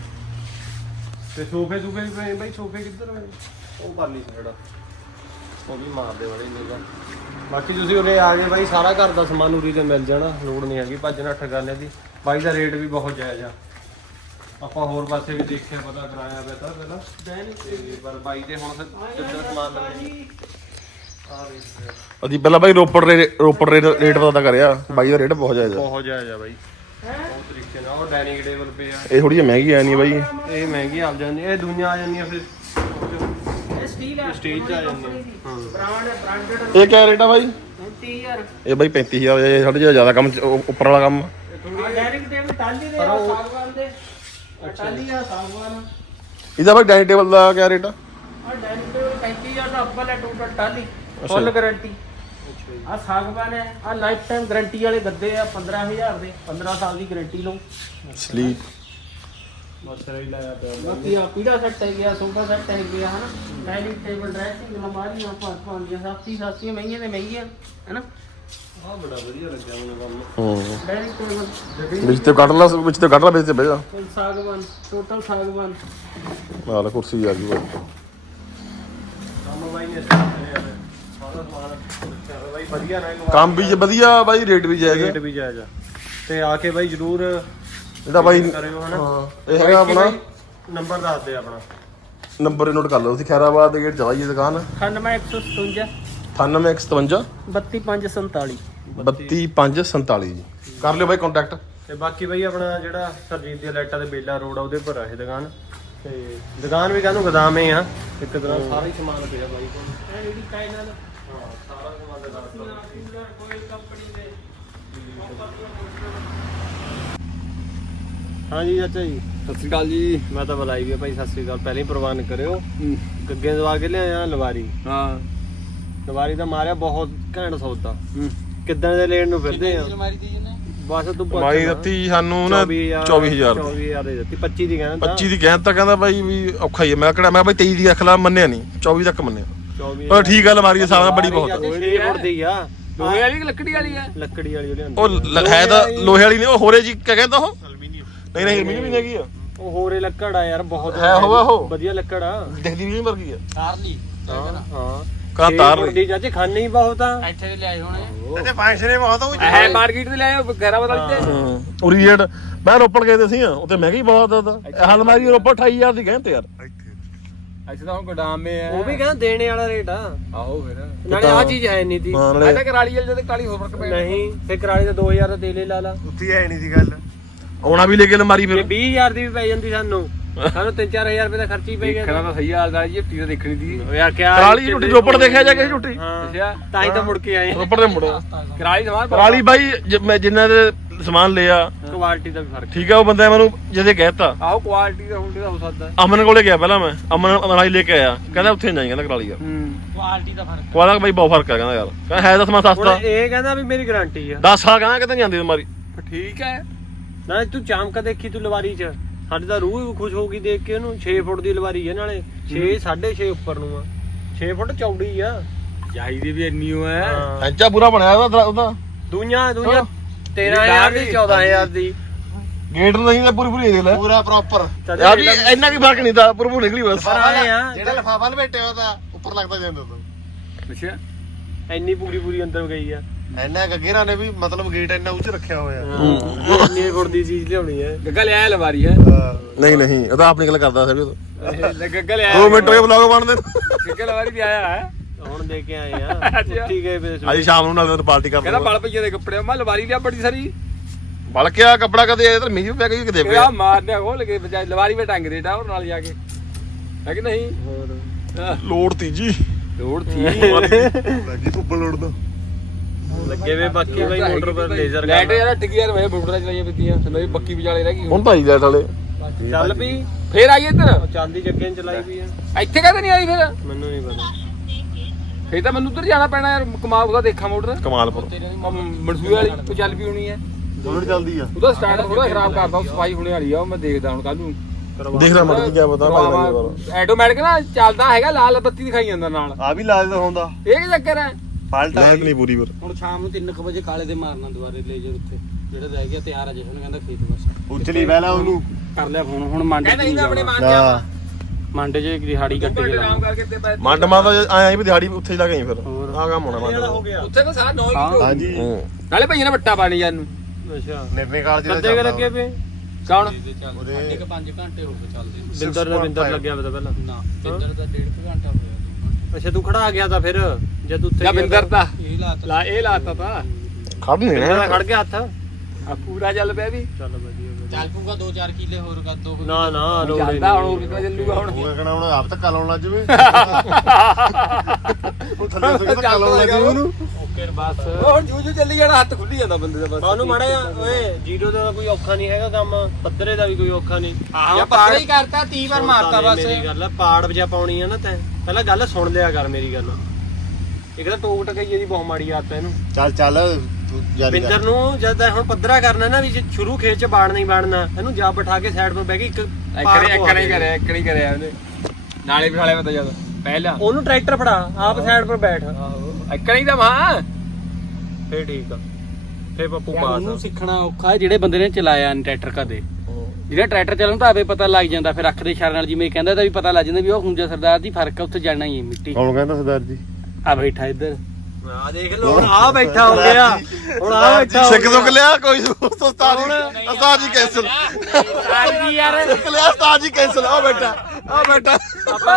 ਤੇ ਸੋਫੇ ਸੂਫੇ ਵੀ ਪਏ ਬਾਈ। ਸੋਫੇ ਕਿੱਧਰ ਪਏ ਉਹ ਕਰ ਲਈ ਸਾਈਡ ਉਹ ਵੀ ਮਾਰਦੇ ਵਾਲੇ ਬਾਕੀ ਤੁਸੀਂ ਉਰੇ ਆ ਗਏ ਬਾਈ। ਸਾਰਾ ਘਰ ਦਾ ਸਮਾਨ ਉਰੀ ਤੇ ਮਿਲ ਜਾਣਾ। ਲੋੜ ਨਹੀਂ ਹੈਗੀ। ਭੱਜ ਨੱਠ ਕਰਨੇ ਦੀ। ਬਾਈ ਦਾ ਰੇਟ ਵੀ ਬਹੁਤ ਜਾਇਜ਼ ਆ। ਆਪਾਂ ਹੋਰ ਪਾਸੇ ਵੀ ਦੇਖਿਆ ਪਤਾ ਕਰਾਇਆ ਪਿਆ ਤਾਂ ਪਹਿਲਾਂ। ਤੇ ਪਰ ਬਾਈ ਦੇ ਹੁਣ ਫਿਰ ਜਿੱਦਾਂ ਸਮਾਨ ਲੱਗੇ ਆ। ਰੇਟ ਅਸੀਂ ਪਹਿਲਾਂ ਬਾਈ ਰੋਪੜ ਰੇ- ਰੋਪੜ ਰੇਟ ਰੇਟ ਪਤਾ ਕਰਿਆ ਬਾਈ ਦਾ ਰੇਟ ਬਹੁਤ ਜ਼ਿਆਦਾ। ਬਹੁਤ ਜਾਇਜ਼ ਆ ਬਾਈ। ਬਹੁਤ ਤਰੀਕੇ ਨਾਲ ਉਹ ਡਾਈਨਿੰਗ ਟੇਬਲ ਪਿਆ ਇਹ ਥੋੜੀ ਜਿਹੀ ਮਹਿੰਗੀ ਆ ਨਹੀਂ ਬਾਈ। ਇਹ ਮਹਿੰਗੀ ਆ ਜਾਂਦੀ ਇਹ ਦੁਨੀਆ ਆ ਜਾਂਦੀਆਂ ਫਿਰ। ਇਹ ਸਟੀਲ ਹੈ ਸਟੇਜ 'ਚ ਆ ਜਾਂਦੀਆਂ ਹਾਂ। ਬ੍ਰਾਂਡ ਹੈ ਬ੍ਰਾਂਡਡ ਇਹ ਕਿਆ ਰੇਟ ਆ ਬਾਈ? 30000 ਇਹ ਬਾਈ 35000 ਇਹ ਸਾਡੇ ਜਿਹਾ ਜ਼ਿਆਦਾ ਕੰਮ ਚ- ਉਹ ਉੱਪਰ ਵਾਲਾ ਕੰਮ। ਆ ਡਾਇਰੈਕਟ ਟੇਬਲ ਟਾਲੀ ਦੇ ਸਾਗਵਾਨ ਦੇ। ਆ ਟਾਲੀ ਆ ਸਾਗਵਾਨ ਇਹਦਾ ਬਾਈ ਡਾਈਨਿੰਗ ਟੇਬਲ ਦਾ ਕਿਆ ਰੇਟ ਆ? ਆ ਡਾਇਨਿੰਗ ਟੇਬਲ 35000 ਦਾ ਅੱਬਲ ਹੈ ਟੋਟਲ ਟਾਲੀ ਫੁੱਲ ਗਾਰੰਟੀ ਆ ਸਾਗਵਾਨ ਹੈ ਆ ਲਾਈਫ ਟਾਈਮ ਗਾਰੰਟੀ ਵਾਲੇ ਗੱਦੇ ਆ 15000 ਦੇ 15 ਸਾਲ ਦੀ ਗਾਰੰਟੀ ਲਓ। ਸਲੀਪ ਬਾਕੀ ਆ ਪੀੜਾ ਸੈੱਟ ਹੈ ਗਿਆ ਸੋਫਾ ਸੈੱਟ ਹੈ ਗਿਆ ਹਨਾ। ਡਾਈਨਿੰਗ ਟੇਬਲ ਡਰੈਸਿੰਗ ਅਲਮਾਰੀਆਂ ਪੰਜ ਪੰਜ ਦੀਆਂ ਸਸਤੀ ਸਸਤੀਆਂ ਮਹਿੰਗੀਆਂ ਤੇ ਮਹਿੰਗੀਆਂ ਹਨਾ। ਆ ਬੜਾ ਵਧੀਆ ਲੱਗਿਆ ਮੈਨੂੰ ਕੰਮ ਹੂੰ ਡਾਈਨਿੰਗ ਟੇਬਲ ਵਿੱਚ ਤੇ ਕੱਢ ਲਾ ਵਿੱਚ ਤੇ ਕੱਢ ਲਾ ਵਿੱਚ ਤੇ ਬਹਿ ਜਾ। ਸਾਗਵਾਨ ਟੋਟਲ ਸਾਗਵਾਨ ਨਾਲ ਕੁਰਸੀ ਆ ਗਈ ਬਾਈ ਕੰਮ ਬਾਈ ਨੇ ਸਟਾਰਟ ਕਰਿਆ ਹੋਇਆ। ਸਾਰਾ ਸਮਾਨ ਰੱਖਿਆ ਹੋਇਆ। ਬਾਈ ਵਧੀਆ ਨਾ ਇੱਕ ਕੰਮ ਵੀ ਵਧੀਆ ਬਾਈ ਰੇਟ ਵੀ ਜਾਇਜ਼ ਰੇਟ ਵੀ ਜਾਇਜ਼ ਆ। ਤੇ ਆ ਕੇ ਬਾਈ ਜਰੂਰ ਇਹਦਾ ਬਾਈ ਕਰਿਓ ਹਨਾ? ਹਾਂ ਇਹ ਹੈਗਾ ਆਪਣਾ। ਨੰਬਰ ਦੱਸ ਦੇ ਆਪਣਾ। ਨੰਬਰ ਨੋਟ ਕਰ ਲਓ ਤੁਸੀਂ ਖੈਰਾਬਾਦ ਦੇ ਗੇਟ ਚਲਾਈਏ ਦੁਕਾਨ। ਖੰਡ ਮੈਂ 157 9857 32547 32547 ਜੀ। ਕਰ ਲਿਓ ਬਾਈ ਕੰਟੈਕਟ ਤੇ ਬਾਕੀ ਬਈ ਆਪਣਾ ਜਿਹੜਾ ਸਰਜੀਤ ਦੀ ਲਾਈਟਾਂ ਦੇ ਬੇਲਾ ਰੋਡ ਆ ਉਹਦੇ ਪਰ ਆ ਇਹ ਦੁਕਾਨ। ਤੇ ਦੁਕਾਨ ਵੀ ਕਾਹਨੂੰ ਗਦਾਮ ਹੀ ਆ ਇੱਕ ਤਰ੍ਹਾਂ ਸਾਰਾ ਹੀ ਸਮਾਨ ਪਿਆ ਬਾਈ ਕੋਲ। ਜਿਹੜੀ ਕਾਇਨਾਲ ਹਾਂ ਸਾਰਾ ਸਮਾਨ ਦੁਕਾਨ ਕੂਲਰ ਕੋਈ ਕੰਪਨੀ ਦੇ। ਹਾਂਜੀ ਚਾਚਾ ਜੀ। ਸਤਿ ਸ਼੍ਰੀ ਅਕਾਲ ਜੀ। ਮੈਂ ਤਾਂ ਬੁਲਾਈ ਵੀ ਭਾਈ ਸਤਿ ਸ੍ਰੀ ਅਕਾਲ। ਪਹਿਲਾਂ ਹੀ ਪ੍ਰਵਾਨ ਕਰਿਓ। ਗੱਗੇ ਦਵਾ ਕੇ ਲਿਆਇਆ ਲਵਾਰੀ? ਹਾਂ। ਲਵਾਰੀ ਦਾ ਮਾਰਿਆ ਬਹੁਤ ਘੈਂਟ ਸੌਦਾ। ਕਿੱਦਾਂ ਦੇ ਲੈਣ ਨੂੰ ਫਿਰਦੇ ਆ? ਬਸ ਤੂੰ ਪੁੱਛ ਮਾਈ ਨਾ। ਦਿੱਤੀ ਸਾਨੂੰ ਨਾ 24000 24000 24000 ਦੀ। ਦਿੱਤੀ 25 ਦੀ ਕਹਿੰਦਾ। 25 ਦੀ ਕਹਿਣ ਤਾਂ ਕਹਿੰਦਾ ਬਾਈ ਵੀ ਔਖਾ ਹੀ ਹੈ ਮੈਂ ਕਿਹੜਾ ਮੈਂ ਬਾਈ 23 ਦੀ ਅਖਲਾ ਮੰਨਿਆ ਨਹੀਂ। 24 ਤੱਕ ਮੰਨਿਆ। 24 ਪਰ ਠੀਕ ਗੱਲ ਮਾਰੀ ਹਿਸਾਬ ਨਾਲ ਬੜੀ ਬਹੁਤ। ਆ। ਉਹ 6 ਫੁੱਟ ਦੀ ਆ। ਲੋਹੇ ਵਾਲੀ ਕਿ ਲੱਕੜੀ ਵਾਲੀ ਹੈ ਲੱਕੜੀ ਵਾਲੀ ਉਹ ਲਿਆਂਦੀ ਉਹ ਲ- ਹੈ ਤਾਂ ਲੋਹੇ ਵਾਲੀ ਨਹੀਂ ਉਹ ਹੋਰੇ ਜੀ ਕਿਆ ਕਹਿੰਦਾ ਉਹ? ਨਹੀਂ ਨਹੀਂ ਅਲਮੀਨੀਅਮ ਨਹੀਂ ਹੈਗੀ ਆ। ਉਹ ਹੋਰੇ ਲੱਕੜ ਆ ਯਾਰ ਬਹੁਤ ਹੈ ਹੋਵਾ ਉਹ? ਵਧੀਆ ਲੱਕੜ ਆ। ਦਿਖਦੀ ਵੀ ਨਹੀਂ ਵਰਗੀ ਆ। ਕਾਰਲੀ ਹਾਂ ਹਾਂ। ਕਾਂ ਤਾਰ ਲਈ। ਦੀ ਚਾਚੇ ਖਾਨੇ ਹੀ ਬਹੁਤ ਆ। ਇੱਥੇ ਦੇ ਲਿਆਏ ਹੋਣੇ। ਇਹ ਮਾਰਕੀਟ ਤੇ ਲਿਆਏ ਗੈਰਾ ਬਦਲ ਤੇ। ਹਾਂ। ਉਰੀਏਟ ਮੈਂ ਰੋਪੜ ਗਏ ਤੇ ਸੀ ਉੱਥੇ ਮਹਿੰਗੀ ਬਹੁਤ ਆ ਹਲਮਾਰੀ ਰੋਪੜ 28000 ਦੀ ਕਹਿੰਦੇ ਯਾਰ। ਅੱਛਾ ਤਾਂ ਹੁਣ ਗੋਦਾਮ ਮੇ ਹੈ ਉਹ ਵੀ ਕਹਿੰਦਾ ਦੇਣੇ ਵਾਲਾ ਰੇਟ ਆ। ਆਹੋ ਫਿਰ। ਨਾਲੇ ਆ ਚੀਜ਼ ਹੈ ਨਹੀਂ ਦੀ ਹਾਂ ਨਾਲੇ ਤਾਂ ਕਰਾਲੀ ਵਾਲੀ ਜਦ ਕਾਲੀ ਹੋਰ ਫ਼ਰਕ ਪੈ ਨਹੀਂ। ਫੇ ਕਰਾਲੀ ਦਾ 2000 ਦਾ ਦੇ ਲੈ ਲਾ। ਲਾ ਆਉਣਾ ਵੀ ਲੈ ਕੇ ਅਲਮਾਰੀ ਫਿਰ। 20000 ਦੀ ਵੀ ਪੈ ਜਾਂਦੀ ਸਾਨੂੰ। ਸਾਨੂੰ 3-4000 ਰੁਪਏ ਦਾ ਖਰਚ ਹੀ ਪੈ ਗਿਆ ਦੇਖਣਾ ਤਾਂ ਸਹੀ ਹਾਲ ਦਾ ਜੀ ਟੀ ਤਾਂ ਦੇਖਣੀ ਸੀ। ਯਾਰ ਕਿਆ ਕਰਾਲੀ ਝੁੱਟੀ ਰੋਪੜ ਦੇਖਿਆ ਜਾ ਕੇ ਝੁੱਟੀ? ਅੱਛਾ ਤਾਂ ਹੀ ਤਾਂ ਮੁੜ ਕੇ ਆਏ ਰੋਪੜ ਦੇ ਮੁੜੋ ਕਰਾਲੀ ਸਮਾਨ ਕਰਾਲੀ ਬਾਈ ਮੈਂ ਜਿੰਨਾ ਦੇ ਸਮਾਨ ਲਿਆ ਕੁਆਲਿਟੀ ਦਾ ਵੀ ਫ਼ਰਕ ਠੀਕ ਆ ਉਹ ਬੰਦਾ ਮੈਨੂੰ ਜਦੇ ਕਹਿਤਾ। ਆਹੋ ਕੁਆਲਿਟੀ ਦਾ ਹੁੰਦੀ ਦਾ ਹੋ ਸਕਦਾ। ਅਮਨ ਕੋਲੇ ਗਿਆ ਪਹਿਲਾਂ ਮੈਂ। ਅਮਨ ਅਮਨਾਈ ਲੈ ਕੇ ਆਇਆ। ਕਹਿੰਦਾ ਉੱਥੇ ਨਹੀਂ ਕਹਿੰਦਾ ਕਰਾਲੀ ਯਾਰ ਹੂੰ। ਕੁਆਲਿਟੀ ਦਾ ਫ਼ਰਕ ਕੋਲਾ ਬਾਈ ਬਹੁਤ ਫ਼ਰਕ ਆ ਕਹਿੰਦਾ ਯਾਰ। ਕਹਿੰਦਾ ਹੈ ਤਾਂ ਸਮਾਨ ਸਸਤਾ। ਇਹ ਕਹਿੰਦਾ ਵੀ ਮੇਰੀ ਗਾਰੰਟੀ ਆ। 10 ਸਾਲ ਕਹਿੰਦਾ ਕਿਤੇ ਜਾਂਦੀ ਅਲਮਾਰੀ ਠੀਕ ਹੈ। ਨਾਲੇ ਤੂੰ ਚਾਮਕਾ ਦੇਖੀ ਤੂੰ ਲਵਾਰੀ 'ਚ। ਸਾਡੇ ਤਾਂ ਰੂਹ ਹੀ ਖੁਸ਼ ਹੋਊਗੀ ਦੇਖ ਕੇ ਉਹਨੂੰ 6 ਫੁੱਟ ਦੀ ਲਵਾਰੀ ਆ ਨਾਲੇ 6 6.5 ਉੱਪਰ ਨੂੰ ਆ। 6 ਫੁੱਟ ਚੌੜੀ ਆ। ਚਾਹੀਦੀ ਵੀ ਇੰਨੀ ਹੋ ਹੈ। ਹਾਂ। ਐਂਚਾ ਪੂਰਾ ਬਣਿਆ ਉਹਦਾ ਉਹਦਾ। ਦੂਈਆਂ ਦੂਈਆਂ 13000 ਦੀ 14000 ਦੀ। ਗੇਟ ਨਹੀਂ ਤਾਂ ਪੂਰੀ ਪੂਰੀ ਦੇ ਲੈ। ਪੂਰਾ ਪ੍ਰੋਪਰ ਵੀ ਇੰਨਾ ਕੀ ਫ਼ਰਕ ਨਹੀਂ ਤਾਂ ਪੂਰੀ ਪੂਰੀ ਨਿਕਲੀ ਬਸ। ਪਰ ਆਏ ਆ। ਜਿਹੜਾ ਲਫਾਫਾ ਲਪੇਟਿਆ ਉਹਦਾ ਉੱਪਰ ਲੱਗਦਾ ਜਾਂਦਾ ਤਾਂ ਅੱਛਾ। ਇੰਨੀ ਪੂਰੀ ਪੂਰੀ ਅੰਦਰ ਗਈ ਆ। ਐਨਾ ਗੱਗੇਰਾ ਨੇ ਵੀ ਮਤਲਬ ਗੇਟ ਇੰਨਾ ਉੱਚ ਰੱਖਿਆ ਹੋਇਆ। ਇੰਨੀ ਫੁੱਟ ਦੀ ਚੀਜ਼ ਲਿਆਉਣੀ ਹੈ। ਗੱਗਾ ਲਿਆਇਆ ਲਵਾਰੀ ਹੈ। ਨਹੀਂ ਨਹੀਂ ਉਹਦਾ ਆਪਣੀ ਗੱਲ ਕਰਦਾ ਸੀ ਵੀ ਉਹ ਗੱਗਾ ਲਿਆਇਆ ਦੋ ਮਿੰਟ ਹੋਏ ਵਲੌਗ ਬਣਦੇ ਗੱਗਾ ਲਵਾਰੀ ਵੀ ਆਇਆ ਹੈ। ਹੁਣ ਦੇ ਕੇ ਆਏ ਆ। ਉੱਠੀ ਗਏ ਵੇ ਅੱਜ ਸ਼ਾਮ ਨੂੰ ਨਾਲ ਪਾਰਟੀ ਕਹਿੰਦਾ ਕਰਦੇ ਬਲ ਪਈਏ ਦੇ ਕੱਪੜੇ। ਮੈਂ ਲਵਾਰੀ ਲਿਆ ਬੜੀ ਸਾਰੀ। ਬਲ ਕਿਆ ਕੱਪੜਾ ਕਦੇ ਇਧਰ ਮੀਂਹ ਵੀ ਪੈ ਗਈ ਕਿਤੇ ਇਹ ਆ ਮਾਰਨੇ ਖੋਲ ਕੇ ਬਜਾਏ ਲਵਾਰੀ ਵਿੱਚ ਟੰਗ ਦੇਟਾ ਉਹ ਨਾਲ ਜਾ ਕੇ। ਹੈ ਕਿ ਨਹੀਂ? ਆਹ, ਲੋੜ ਤੀਜੀ ਲੋੜ ਥੀ ਲੱਗੀ ਭੁੱਬਲ ਉੜਦਾ ਲੱਗੇ ਵੇ ਬਾਕੀ ਬਈ ਮੋਟਰ ਪਰ ਲੇਜ਼ਰ ਲਾਈਟ ਯਾਰ ਟਿਕੀ ਯਾਰ ਮੈਂ ਬੁੱਟਰਾ ਚਲਾਈਆਂ ਪਈਆਂ ਮੇਰੀ ਬੱਕੀ ਵਿਚਾਲੇ ਰਹਿ ਗਈ ਹੁਣ। ਹੀ ਲੈਟ ਵਾਲੇ। ਚੱਲ ਪਈ ਫੇਰ ਆਈ ਇੱਧਰ? ਚਾਂਦੀ ਜੱਗੇ ਨੇ ਚਲਾਈ ਪਈ ਆ। ਇੱਥੇ ਕਦੇ ਨਹੀਂ ਆਈ ਫਿਰ? ਮੈਨੂੰ ਨਹੀਂ ਪਤਾ। ਫੇਰ ਤਾਂ ਮੈਨੂੰ ਉੱਧਰ ਜਾਣਾ ਪੈਣਾ ਯਾਰ ਕਮਾਲ ਉਹਦਾ ਦੇਖਾਂ ਮੋਟਰ। ਕਮਾਲਪੁਰ। ਮਨਸੂਏ ਵਾਲੀ ਉਹ ਚੱਲ ਵੀ ਹੋਣੀ ਹੈ। ਦੋੜ ਚੱਲਦੀ ਆ। ਉਹਦਾ ਸਟਾਰਟ ਥੋੜਾ ਖਰਾਬ ਕਰਦਾ ਉਹ ਸਫ਼ਾਈ ਹੋਣੇ ਵਾਲੀ ਆ ਉਹ ਮੈਂ ਦੇਖਦਾ ਹੁਣ ਕੱਲ ਨੂੰ। ਦੇਖ ਲੈ ਮਰ ਕੀ ਪਤਾ ਭਾਈ ਆਟੋਮੈਟਿਕ ਨਾ ਚੱਲਦਾ ਹੈਗਾ ਲਾਲ ਬੱਤੀ ਦਿਖਾਈ ਜਾਂਦਾ ਨਾਲ। ਆ ਵੀ ਲਾਜ ਦਾ ਹੁੰਦਾ ਇਹ ਕੀ ਚੱਕਰ ਹੈ? ਫਾਲਟ ਲੈਟ ਨਹੀਂ ਪੂਰੀ ਪਰ ਹੁਣ ਸ਼ਾਮ ਨੂੰ 3:00 ਵਜੇ ਕਾਲੇ ਦੇ ਮਾਰਨਾ ਦੁਬਾਰੇ ਲੇਜਰ ਉੱਤੇ ਜਿਹੜਾ ਰਹਿ ਗਿਆ ਤਿਆਰ ਆ ਜਸ਼ਨ ਕਹਿੰਦਾ ਖੇਤ ਬਸ। ਉਚਲੀ ਪਹਿਲਾਂ ਉਹਨੂੰ। ਕਰ ਲਿਆ ਫੋਨ ਹੁਣ ਮੰਡੇ ਇਹਦਾ ਆਪਣੇ ਮਾਨ ਹਾਂ। ਮੰਡੇ ਇੱਕ ਦਿਹਾੜੀ ਕੱਟ ਕੇ ਆਰਾਮ ਕਰਕੇ ਤੇ ਬੈ- ਮੰਡ ਮਾਂ ਤਾਂ ਆਇਆ ਵੀ ਦਿਹਾੜੀ ਉੱਥੇ ਹੀ ਲੱਗ ਗਈ ਫਿਰ। ਆ ਕੰਮ ਹੋਣਾ ਮੰਡ ਹੋ ਗਿਆ। ਉੱਥੇ ਤਾਂ ਸਾਰਾ ਨੌ ਹੀ। ਹਾਂਜੀ। ਨਾਲੇ ਭਈਆ ਨੇ ਵੱਟਾ ਪਾਣੀ ਜਾਨ ਨੂੰ। ਅੱਛਾ। ਨਿਰਨੇ ਕਾਲਜ ਦਾ ਕੱਦੇ ਕੇ ਲੱਗੇ ਪਏ। ਕੌਣ? ਉਹਦੇ- ਸਾਡੇ ਕੇ 5 ਘੰਟੇ ਹੋ ਗਏ ਚੱਲਦੇ। ਬਿੰਦਰ ਨੇ ਬਿੰਦਰ ਲੱਗਿਆ ਵਾ ਤਾਂ ਪਹਿਲਾਂ। ਨਾ ਪਿੰਦਰ ਦਾ 1.5 ਘੰਟਾ ਹੋਇਆ। ਅੱਛਾ ਤੂੰ ਖੜਾ ਗਿਆ ਤਾਂ ਫਿਰ ਜਦ ਉੱਥੇ ਜਾਂ ਬਿੰਦਰ ਦਾ ਇਹ ਲਾਤ ਲਾ ਇਹ ਲਾਤਾ ਤਾਂ। ਖੜ ਨਹੀਂ ਬਿੰਦਰ ਦਾ ਖੜ ਗਿਆ ਹੱਥ। ਆ ਪੂਰਾ ਚੱਲ ਪਿਆ ਵੀ। ਚੱਲ ਵਧੀਆ ਚੱਲ ਪੂਗਾ 2-4 ਕਿੱਲੇ ਹੋਰ ਕਰ ਦੋ ਨਾ ਨਾ ਲੋੜ ਹੀ ਚੱਲਦਾ ਹੁਣ ਨਹੀਂ। ਹੋਰ ਕਿੱਦਾਂ ਚੱਲੂਗਾ ਹੁਣ? ਉਹ ਕਹਣਾ ਹੁਣ ਆਪ ਧੱਕਾ ਲਾਉਣ ਲੱਗ ਜਵੇ। [laughs] ਉਹ ਥੱਲੇ ਤੋਂ ਧੱਕਾ ਲਾਉਣ ਲੱਗ ਜਵੇ ਉਹਨੂੰ। ਬਸ। ਹੁਣ ਜੂ ਜੂ ਚੱਲੀ ਜਾਣਾ ਹੱਥ ਖੁੱਲੀ ਜਾਂਦਾ ਬੰਦੇ ਦਾ ਬਸ। ਸਾਨੂੰ ਮਾੜਾ ਜਿਹਾ ਓਏ ਜੀਰੋ ਦਾ ਕੋਈ ਔਖਾ ਨਹੀਂ ਹੈਗਾ ਕੰਮ ਪੱਧਰੇ ਦਾ ਵੀ ਕੋਈ ਔਖਾ ਨਹੀਂ। ਆਹ ਪੱਕਾ ਹੀ ਕਰਤਾ 30 ਵਾਰ ਮਾਰਤਾ ਸੁਣਤਾ ਬਸ। ਮੇਰੀ ਗੱਲ ਆ, ਪਾੜ ਵਜਾ ਪਾਉਣੀ ਆ ਨਾ ਤੈਂ। ਪਹਿਲਾਂ ਗੱਲ ਸੁਣ ਲਿਆ ਕਰ ਮੇਰੀ ਗੱਲ। ਇੱਕ ਤਾਂ ਟੋਕ ਟਕਈਏ ਦੀ ਬਹੁਤ ਮਾੜੀ ਆਦਤ ਹੈ ਇਹਨੂੰ। ਚੱਲ ਚੱਲ ਤੂੰ ਜਾਰੀ ਬਿੰਦਰ ਕਰ ਨੂੰ ਜਦ ਤੱਕ ਹੁਣ ਪੱਧਰਾ ਕਰਨਾ ਨਾ ਵੀ ਜੇ ਸ਼ੁਰੂ ਖੇਤ ਚ ਬਾੜ ਨਹੀਂ ਬਾੜਨਾ ਇਹਨੂੰ ਜਾ ਬਿਠਾ ਕੇ ਸਾਈਡ 'ਤੇ ਬਹਿ ਕੇ ਇੱਕ ਪਾੜ ਇੱਕ ਪਵਾ ਨਹੀਂ ਦੇ। ਕਰਿਆ ਇੱਕ ਨਹੀਂ ਕਰਿਆ ਉਹਨੇ ਨਾਲੇ ਬਿਠਾਲੇ ਮੈਂ ਤਾਂ ਜਦ। ਪਹਿਲਾਂ। ਉਹਨੂੰ ਟਰੈਕਟਰ ਫੜਾ ਆਪ ਸਾਈਡ 'ਤੇ ਬੈਠ। ਇੱਕ ਨਹੀਂ ਤਾਂ ਮਾਂ ਫੇਰ ਠੀਕ ਆ। ਫੇਰ ਪੱਪੂ ਉਹਨੂੰ ਪਾਸ ਸਿੱਖਣਾ ਔਖਾ ਹੈ ਜਿਹੜੇ ਬੰਦੇ ਨੇ ਚਲਾਇਆ ਨਹੀਂ ਟਰੈਕਟਰ ਕਦੇ। ਜਿਹੜਾ ਟਰੈਕਟਰ ਚੱਲਣ ਤਾਂ ਆਵੇ ਪਤਾ ਲੱਗ ਜਾਂਦਾ ਫਿਰ ਅੱਖ ਦੇ ਇਸ਼ਾਰੇ ਨਾਲ ਜਿਵੇਂ ਕਹਿੰਦਾ ਤਾਂ ਵੀ ਪਤਾ ਲੱਗ ਜਾਂਦਾ ਵੀ ਉਹ ਹੁੰਜਾ ਸਰਦਾਰ ਦੀ ਫ਼ਰਕ ਆ ਉੱਥੇ ਜਾਣਾ ਹੀ ਹੈ ਮਿੱਟੀ। ਕੌਣ ਕਹਿੰਦਾ ਸਰਦਾਰ ਜੀ? ਆ ਬੈਠਾ ਇੱਧਰ। ਆ ਦੇਖ ਲਓ ਹੁਣ ਆ ਬੈਠਾ ਹੋ ਗਿਆ। ਹੁਣ ਆ ਬੈਠਾ ਹੋ ਸਿੱਖ ਗਿਆ। ਦੁੱਖ ਲਿਆ ਕੋਈ? ਉਸਤਾਦ ਜੀ ਉਸਤਾਦ ਜੀ ਕੈਂਸਲ। ਸਾਡੀ ਯਾਰ। ਸਿੱਖ ਲਿਆ ਉਸਤਾਦ ਜੀ ਕੈਂਸਲ। ਆ ਬੈਠਾ ਆ ਬੈਠਾ। ਆਪਾਂ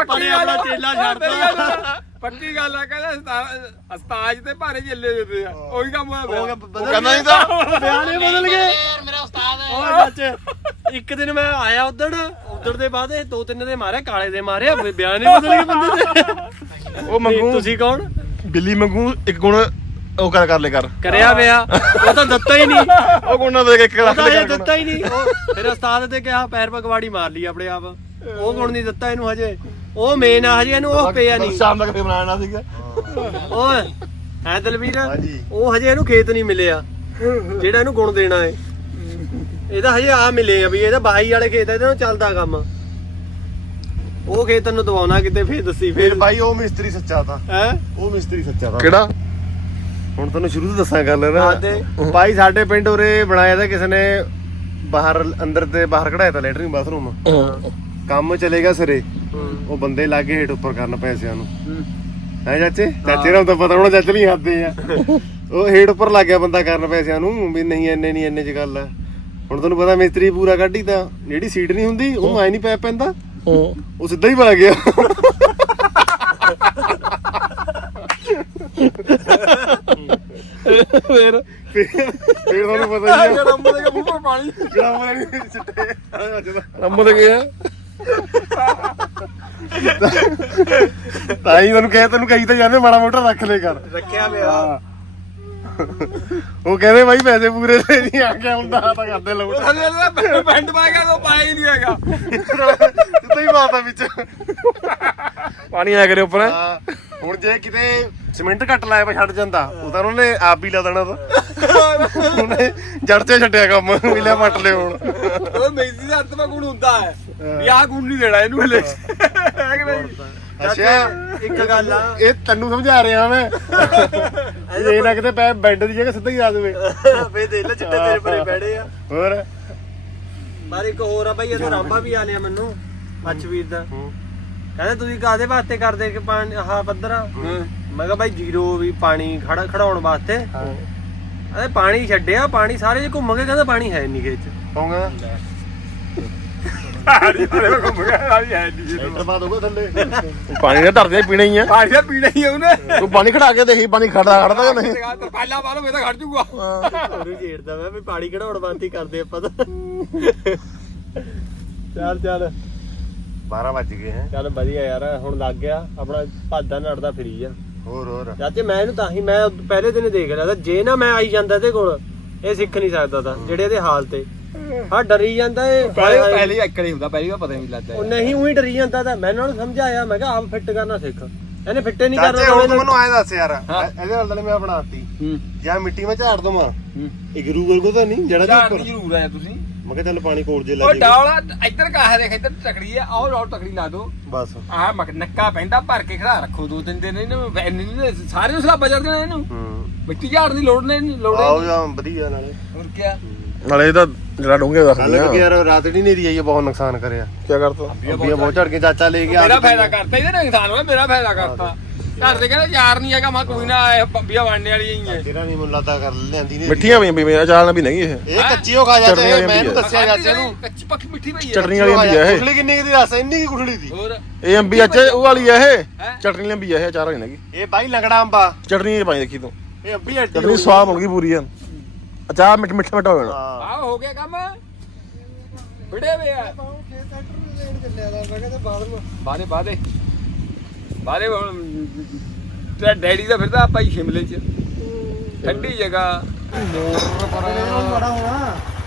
ਆਪਾਂ ਨੇ ਆਪਣਾ ਚੇਲਾ ਛੱਡਤਾ। ਪੱਕੀ ਗੱਲ ਆ ਕਹਿੰਦਾ ਉਸਤਾ- ਉਸਤਾਦ ਤੇ ਭਾਰੇ ਚੱਲੇ ਜਾਂਦੇ ਆ। ਉਹੀ ਕੰਮ ਹੋਇਆ। ਉਹ ਕਹਿੰਦਾ ਨਹੀਂ ਤਾਂ ਬਿਆਨੇ ਬਦਲ ਗਏ। ਯਾਰ ਮੇਰਾ ਉਸਤਾਦ ਹੈ। ਓਏ ਸੱਚ ਇੱਕ ਦਿਨ ਮੈਂ ਆਇਆ ਉਦੜ ਉਦੜ ਦੇ ਬਾਅਦ ਇਹ ਦੋ ਤਿੰਨ ਦੇ ਮਾਰਿਆ ਕਾਲੇ ਦੇ ਮਾਰਿਆ ਬਿ- ਬਿਆਨ ਬਦਲ ਗਏ ਬੰਦੇ ਦੇ। ਉਹ ਮੰਗੂ ਤੁਸੀਂ ਕੌਣ? ਬਿੱਲੀ ਮੰਗੂ ਇੱਕ ਗੁਣ ਉਹ ਕਰ ਕਰ ਲੈ ਕਰ। ਕਰਿਆ ਪਿਆ। ਉਹ ਤਾਂ ਦਿੱਤਾ ਹੀ ਨਹੀਂ। ਉਹ ਗੁਣ ਨਾ ਦੇ ਕੇ ਇੱਕ ਰੱਖ ਪਤਾ ਲੈ ਇਹ ਕਰ ਦਿੱਤਾ ਹੀ ਨਹੀਂ। ਉਹ ਫਿਰ ਉਸਤਾਦ ਤੇ ਕਿਹਾ ਪੈਰ ਪਗਵਾੜੀ ਮਾਰ ਲਈ ਆਪਣੇ ਆਪ। ਉਹ ਗੁਣ ਨਹੀਂ ਦਿੱਤਾ ਇਹਨੂੰ ਹਜੇ। ਉਹ ਮੇਨ ਆ ਹਜੇ ਇਹਨੂੰ ਉਹ ਪਿਆ ਨਹੀਂ। ਸ਼ਾਮ ਤੱਕ ਫੇਰ ਬਣਾਉਣਾ ਸੀਗਾ। ਓਏ ਹੈ ਦਲਵੀਰ ਹਾਂਜੀ। ਉਹ ਹਜੇ ਇਹਨੂੰ ਖੇਤ ਨਹੀਂ ਮਿਲਿਆ। ਜਿਹੜਾ ਇਹਨੂੰ ਗੁਣ ਦੇਣਾ ਹੈ। ਇਹਦਾ ਹਜੇ ਆ ਮਿਲੇ ਆ ਵੀ ਇਹਦਾ ਬਾਈ ਵਾਲੇ ਖੇਤ ਆ, ਇਹਦੇ ਨਾਲ ਚੱਲਦਾ ਕੰਮ। ਉਹ ਖੇਤ ਤੈਨੂੰ ਦਵਾਉਣਾ ਕਿਤੇ ਫੇਰ ਦੱਸੀ ਫਿਰ। ਫੇਰ ਭਾਈ ਉਹ ਮਿਸਤਰੀ ਸੱਚਾ ਤਾਂ। ਹੈ? ਉਹ ਮਿਸਤਰੀ ਸੱਚਾ ਤਾਂ। ਕਿਹੜਾ? ਹੁਣ ਤੁਹਾਨੂੰ ਸ਼ੁਰੂ ਤੋਂ ਦੱਸਾਂ ਗੱਲ ਨਾ। ਹਾਂ ਤੇ। ਭਾਈ ਸਾਡੇ ਪਿੰਡ ਉਰੇ ਬਣਾਇਆ ਤਾਂ ਕਿਸੇ ਨੇ ਬਾਹਰ ਅੰਦਰ ਤੇ ਬਾਹਰ ਕਢਾਇਆ ਤਾਂ ਲੈਟਰਿੰਗ ਬਾਥਰੂਮ ਕੰਮ ਚਲੇਗਾ ਸਿਰੇ ਉਹ ਬੰਦੇ ਲਾਗੇ ਹੇਠ ਉੱਪਰ ਕਰਨ ਪੈਸਿਆਂ ਨੂੰ। ਹੈ। ਚਾਚੇ? ਚਾਚੇ ਨੂੰ ਤਾਂ ਪਤਾ ਹੋਣਾ ਚਾਚੇ ਨਹੀਂ ਹੱਦੇ ਆ। ਉਹ ਹੇਠ ਉੱਪਰ ਲੱਗ ਗਿਆ ਬੰਦਾ ਕਰਨ ਪੈਸਿਆਂ ਨੂੰ ਵੀ ਨਹੀਂ ਇੰਨੇ ਨਹੀਂ ਇੰਨੇ ਚ ਗੱਲ ਆ। ਹੁਣ ਤੁਹਾਨੂੰ ਪਤਾ ਮਿਸਤਰੀ ਪੂਰਾ ਕੱਢੀ ਤਾਂ ਜਿਹੜੀ ਸੀਟ ਨਹੀਂ ਹੁੰਦੀ ਉਹ ਐ ਨਹੀਂ ਪੈ ਪੈਂਦਾ। ਉਹ ਸਿੱਧਾ ਹੀ ਪਾ ਗਿਆ। ਫੇਰ? ਫਿਰ ਤੁਹਾਨੂੰ ਪਤਾ ਹੀ ਆ। ਜਿਹੜਾ ਮੂੰਹ ਪਰ ਪਾਣੀ। ਗਰਾਮ ਵਾਲੇ ਨਹੀਂ ਸਿੱਟੇ। ਅੱਜ ਦਾ। ਤੇ ਗਿਆ ਤਾਂ ਹੀ ਤੁਹਾਨੂੰ ਕਹਿ ਤੈਨੂੰ ਕਹੀ ਤਾਂ ਜਾਂਦੇ ਮਾੜਾ ਮੋਟਾ ਰੱਖ ਲੈ ਕਰ। ਰੱਖਿਆ ਪਿਆ ਉਹ ਕਹਿੰਦੇ ਬਾਈ ਪੈਸੇ ਪੂਰੇ ਤੇ ਨਹੀਂ ਆ ਕੇ ਹੁਣ ਤਾਂ ਤਾਂ ਕਰਦੇ ਲੋਟ ਥੱਲੇ ਪੈਂਟ ਪਾ ਗਿਆ ਉਹ ਪਾਇਆ ਹੀ ਨਹੀਂ ਹੈਗਾ। ਸਿੱਧਾ ਹੀ ਮਾਤਾ ਵਿੱਚ। ਪਾਣੀ ਆਇਆ ਕਰੇ ਉੱਪਰ। ਹਾਂ, ਹੁਣ ਜੇ ਕਿਤੇ ਸਿਮੈਂਟ ਘੱਟ ਲਾਇਆ ਵਾ ਛੱਡ ਜਾਂਦਾ ਉਹ ਤਾਂ ਉਹਨੇ ਆਪ ਹੀ ਲਾ ਦੇਣਾ ਤਾਂ। ਉਹਨੇ ਜੜ ਤੇ ਛੱਡਿਆ ਕੰਮ ਵੀ ਲੈ ਪੱਟ ਲਿਓ ਹੁਣ। ਉਹ ਮੇਜ਼ੀ ਦਾ ਅੰਤਮਾ ਗੁਣ ਹੁੰਦਾ ਹੈ। ਵੀ ਆਹ ਗੁਣ ਨਹੀਂ ਦੇਣਾ ਇਹਨੂੰ ਹਲੇ। ਹੈ। ਕਿ ਨਹੀਂ? ਅੱਛਾ ਇੱਕ ਗੱਲ ਆ। ਇਹ ਤੈਨੂੰ ਸਮਝਾ ਰਿਹਾ ਮੈਂ। ਇਹ ਨਾ ਕਿਤੇ ਪੈ ਬੈੱਡ ਦੀ ਜਗ੍ਹਾ ਸਿੱਧਾ ਹੀ ਆ ਜਾਵੇ। ਫੇਰ ਦੇ ਲੈ ਚਿੱਟੇ ਤੇਰੇ ਪਰੇ ਬੈੜੇ ਆ। ਹੋਰ? ਪਰ ਇੱਕ ਹੋਰ ਆ ਭਾਈ ਇਹਦਾ ਰਾਂਬਾ ਵੀ ਆ ਲਿਆ ਮੈਨੂੰ ਅੱਛਵੀਰ ਦਾ। ਕਹਿੰਦੇ ਤੁਸੀਂ ਕਾਦੇ ਵਾਸਤੇ ਕਰਦੇ ਕਿ ਪਾਣੀ ਆਹ ਪੱਧਰ ਮੈਂ ਕਿਹਾ ਭਾਈ ਜ਼ੀਰੋ ਵੀ ਪਾਣੀ ਖੜਾ ਖੜਾਉਣ ਵਾਸਤੇ। ਅਰੇ ਪਾਣੀ ਛੱਡਿਆ ਪਾਣੀ ਸਾਰੇ ਜੇ ਘੁੰਮ ਕੇ ਕਹਿੰਦਾ ਪਾਣੀ ਹੈ ਨਹੀਂ ਖੇਤ ਚ। ਕਹੂੰਗਾ ਹਾੜੀ ਘੁੰਮ ਗਿਆ ਹਾੜੀ ਹੈ ਨਹੀਂ ਥੱਲੇ। ਪਾਣੀ ਦਾ ਧਰਦੇ ਪੀਣਾ ਹੀ ਆ। ਪਾਣੀ ਦਾ ਪੀਣਾ ਹੀ ਆ ਉਹਨੇ। ਤੂੰ ਪਾਣੀ ਖੜਾ ਕੇ ਦੇਖੀ ਪਾਣੀ ਖੜਦਾ ਖੜਦਾ ਕਿ ਨਹੀਂ ਤਰਪਾਲਾ ਪਾ ਲਓ ਮੈਂ ਤਾਂ ਖੜ ਜੂਗਾ। ਉਹਨੂੰ ਛੇੜਦਾ ਮੈਂ ਵੀ ਪਾਣੀ ਕਢਾਉਣ ਹੀ ਕਰਦੇ ਆਪਾਂ ਤਾਂ। ਚੱਲ ਚੱਲ। 12 ਵੱਜ ਗਏ ਹੈ। ਚੱਲ ਵਧੀਆ ਯਾਰ ਹੁਣ ਲੱਗ ਗਿਆ। ਆਪਣਾ ਭਾਦਾ ਨੜਦਾ ਫਰੀ ਆ। ਹੋਰ ਹੋਰ। ਚਾਚੇ ਮੈਂ ਇਹਨੂੰ ਤਾਂ ਹੀ ਮੈਂ ਪਹਿਲੇ ਦਿਨ ਹੀ ਦੇਖ ਰਿਹਾ ਤਾਂ ਜੇ ਨਾ ਮੈਂ ਆਈ ਜਾਂਦਾ ਇਹਦੇ ਕੋਲ ਇਹ ਸਿੱਖ ਨਹੀਂ ਸਕਦਾ ਤਾਂ ਜਿਹੜੇ ਇਹਦੇ ਹਾਲ ਤੇ। ਹਾਂ ਡਰੀ ਜਾਂਦਾ ਹਾਏ। ਪਹਿਲੇ ਇੱਕ ਨਹੀਂ ਹੁੰਦਾ ਪਹਿਲੀ ਵਾਰ ਪਤਾ ਨਹੀਂ ਲੱਗਦਾ। ਉਹ ਨਹੀਂ ਉਹੀ ਡਰੀ ਜਾਂਦਾ ਤਾਂ ਮੈਂ ਇਹਨਾਂ ਨੂੰ ਸਮਝਾਇਆ ਮੈਂ ਕਿਹਾ ਆਪ ਫਿੱਟ ਕਰਨਾ ਸਿੱਖ। ਇਹਨੇ ਫਿੱਟੇ ਨਹੀਂ ਕਰਨਾ ਚਾਚੇ ਹੁਣ ਤੂੰ ਤਾਂ ਮੈਨੂੰ ਐਂ ਦੱਸ ਯਾਰ ਇਹਦੇ ਨਾਲ ਤਾਂ ਮੈਂ ਬਣਾਤੀ। ਜਾਂ ਮਿੱਟੀ ਮੈਂ ਝਾੜ ਦਵਾਂ। ਇਹ ਗਿਰੂ ਵਰਗੋ ਤਾਂ ਨਹੀਂ ਜੜਾ ਦੇ ਝਾੜ ਉੱਪਰ। ਦੀ ਜ਼ਰੂਰ ਆਇਆ ਤੁਸੀਂ। ਮੈਂ ਕਿਹਾ ਚੱਲ ਪਾਣੀ ਕੋਲ ਜੇ ਉਹ ਲੱਗ ਜੇ ਡੌਲਾ ਇੱਧਰ ਕਾਹ ਦੇਖ ਇੱਧਰ ਤਕੜੀ ਆ ਆਹ ਰੌਲ ਤਕੜੀ ਲਾ ਦੋ। ਬਸ। ਆਹ ਮਕ ਨੱਕਾ ਪੈਂਦਾ ਭਰ ਕੇ ਖੜਾ ਰੱਖੋ ਦੋ ਤਿੰਨ ਦਿਨ ਇਹਨੂੰ ਸਾਰੇ ਨੂੰ ਸਲਾਬਾ ਚੜ ਦੇਣਾ ਇਹਨੂੰ। ਮਿੱਟੀ ਝਾੜ ਦੀ ਲੋੜ ਨਹੀਂ ਲੋੜ ਆਓ ਜਾਂ ਵਧੀਆ ਨਾਲੇ। ਹੋਰ ਕੀ ਨਾਲੇ ਇਹ ਤਾਂ ਜਿਹੜਾ ਕੱਲ ਦੱਸਦੇ ਆ। ਕਿ ਯਾਰ ਰਾਤ ਦੀ ਨੇਰੀ ਆਈ ਹੈ ਬਹੁਤ ਨੁਕਸਾਨ ਕਰਿਆ। ਕੀ ਕਰਤਾ? ਅੰਬੀਆਂ ਬਹੁਤ ਝੜ ਕੇ ਚਾਚਾ ਲੈ ਗਿਆ ਮੇਰਾ ਫਾਇਦਾ ਕਰਤਾ ਇਹਦੇ ਨਾਲ ਇਨਸਾਨ ਹੋਇਆ ਮੇਰਾ ਫਾਇਦਾ ਕਰਤਾ। ਘਰ ਦੇ ਕਹਿੰਦੇ ਯਾਰ ਨਹੀਂ ਹੈਗਾ ਮੈਂ ਕੋਈ ਨਾ ਇਹ ਬੰਬੀਆਂ ਬਣਨੇ ਵਾਲੀ ਹੀ। ਹੈ ਤੇਰਾ ਨਹੀਂ ਮੁੱਲਾ ਤਾਂ ਕਰ ਲੈਂਦੀ ਨੇ। ਮਿੱਠੀਆਂ ਪਈਆਂ ਪਈਆਂ ਅਚਾਰ ਨਾਲ ਵੀ ਨਹੀਂ ਇਹ। ਇਹ ਕੱਚੀ ਹੋ ਖਾ ਜਾਂਦੇ ਚਟਨੀ ਵਾਲੀ ਮੈਂ ਇਹਨੂੰ ਅੰਬੀ ਦੱਸਿਆ ਚਾਚੇ ਨੂੰ। ਕੱਚੀ ਪੱਕੀ ਮਿੱਠੀ ਪਈ ਹੈ। ਚਟਨੀ ਵਾਲੀ ਅੰਬੀ ਆ ਇਹ। ਗੁਠਲੀ ਕਿੰਨੀ ਕੁ ਦੀ ਦੱਸ ਇੰਨੀ ਕੀ ਗੁਠਲੀ ਦੀ। ਹੋਰ? ਇਹ ਅੰਬੀ ਅੱਛੇ ਉਹ ਵਾਲੀ ਆ ਇਹ। ਹੈਂ? ਚਟਨੀ ਲੰਬੀ ਆ ਇਹ ਅਚਾਰ ਵਾਲੀ ਨਹੀਂ ਇਹ ਬਾਈ ਲੰਗੜਾ ਅੰਬਾ। ਚਟਨੀ ਪਾਈ ਦੇਖੀ ਤੂੰ। ਇਹ ਅੰਬੀ ਐਡੀ ਚਟਨੀ ਸਵਾਦ ਹੋਣੀ ਪੂਰੀ ਆ। ਅਚਾਰ ਮਿੱਠਾ ਮਿੱਠਾ ਮਿੱਠਾ ਹੋ ਜਾਣਾ। ਹਾਂ। ਆਹ ਹੋ ਗਿਆ ਕੰਮ। ਵਿੜੇ ਵੇ ਆ ਬਾਦੇ ਬਾਦੇ ਬਾਦੇ ਹੁਣ ਤੇਰਾ ਡੈਡੀ ਦਾ ਫਿਰਦਾ ਆਪਾਂ ਹੀ ਸ਼ਿਮਲੇ ਚ। ਠੰਡੀ ਜਗ੍ਹਾ।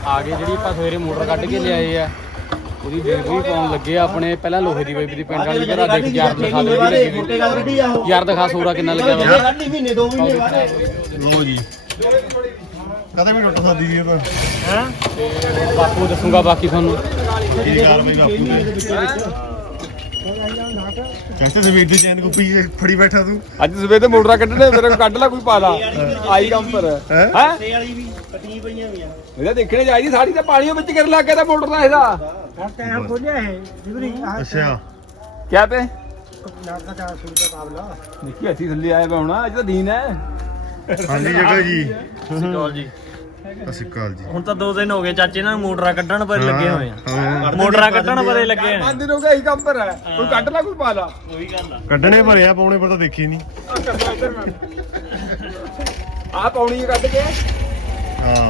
ਆ ਗਏ ਜਿਹੜੀ ਆਪਾਂ ਸਵੇਰੇ ਮੋਟਰ ਕੱਢ ਕੇ ਲਿਆਏ ਆ। ਉਹਦੀ ਵੀ ਪਾਉਣ ਲੱਗੇ ਆ ਆਪਣੇ। ਪਹਿਲਾਂ ਲੋਹੇ ਦੀ ਦੀ ਪਿੰਡ ਵਾਲੀ ਘਰਾ ਦੇਖ ਯਾਰ ਦਿਖਾ ਦੇ ਯਾਰ ਦਿਖਾ ਸੋਰਾ ਕਿੰਨਾ ਲੱਗਿਆ ਵਾ। ਮਹੀਨੇ ਦੋ ਮਹੀਨੇ ਬਾਅਦ। ਲੋ ਜੀ। ਕਦੇ ਵੀ ਟੁੱਟ ਸਕਦੀ ਹੈ ਤਾਂ? ਬਾਪੂ ਦੱਸੂਗਾ ਬਾਕੀ ਤੁਹਾਨੂੰ। ਕੀ ਕਾਰਵਾਈ ਬਾਪੂ ਦੀ? ਕਹਿੰਦੇ ਸਵੇਰ ਦੀ ਚੈਨ ਕੋ ਪੀ ਫੜੀ ਬੈਠਾ ਤੂੰ। ਅੱਜ ਸਵੇਰ ਤੇ ਮੋਟਰਾਂ ਕੱਢਣੇ ਤੇਰੇ ਕੋਲ ਕੱਢ ਲੈ ਕੋਈ ਪਾ ਲਾ। ਆਈ ਕੰਮ ਪਰ। ਹੈਂ? ਹੈ? ਤੇ ਵਾਲੀ ਵੀ ਕੱਟੀਆਂ ਪਈਆਂ ਵੀ ਇਹਦਾ ਦੇਖਣੇ ਚਾਹੀਦੀ ਸਾੜੀ ਤਾਂ ਪਾਣੀ ਵਿੱਚ ਕਰ ਲੱਗ ਗਿਆ ਤਾਂ ਮੋਟਰ ਦਾ ਇਹਦਾ। ਅੱਛਾ। ਕਿਆ ਤੇ? ਦੇਖੀ ਅਸੀਂ ਥੱਲੇ ਆਏ ਹੁਣ ਅੱਜ ਤਾਂ ਦੀਨ ਹੈ। ਹਾਂਜੀ ਜਗ੍ਹਾ ਜੀ। ਚਲ ਜੀ। ਸਤਿ ਸ਼੍ਰੀ ਅਕਾਲ ਜੀ। ਹੁਣ ਤਾਂ ਦੋ ਦਿਨ ਹੋ ਗਏ ਚਾਚੇ ਨਾਲ ਮੋਟਰਾਂ ਕੱਢਣ ਪਰ ਲੱਗੇ ਹੋਏ ਆ। ਮੋਟਰਾਂ ਕੱਢਣ ਪਰੇ ਲੱਗੇ ਆ। ਪੰਜ ਦਿਨ ਹੋ ਗਏ ਇਹੀ ਕੰਮ ਪਰ ਹੈ ਕੋਈ ਕੱਢ ਲਾ ਕੋਈ ਪਾ ਲਾ। ਉਹੀ ਗੱਲ ਆ। ਕੱਢਣੇ ਭਰੇ ਆ ਪਾਉਣੇ ਪਰ ਤਾਂ ਦੇਖੀ ਨਹੀਂ। ਆ ਪਾਉਣੀ ਹੈ ਕੱਢ ਕੇ। ਹਾਂ।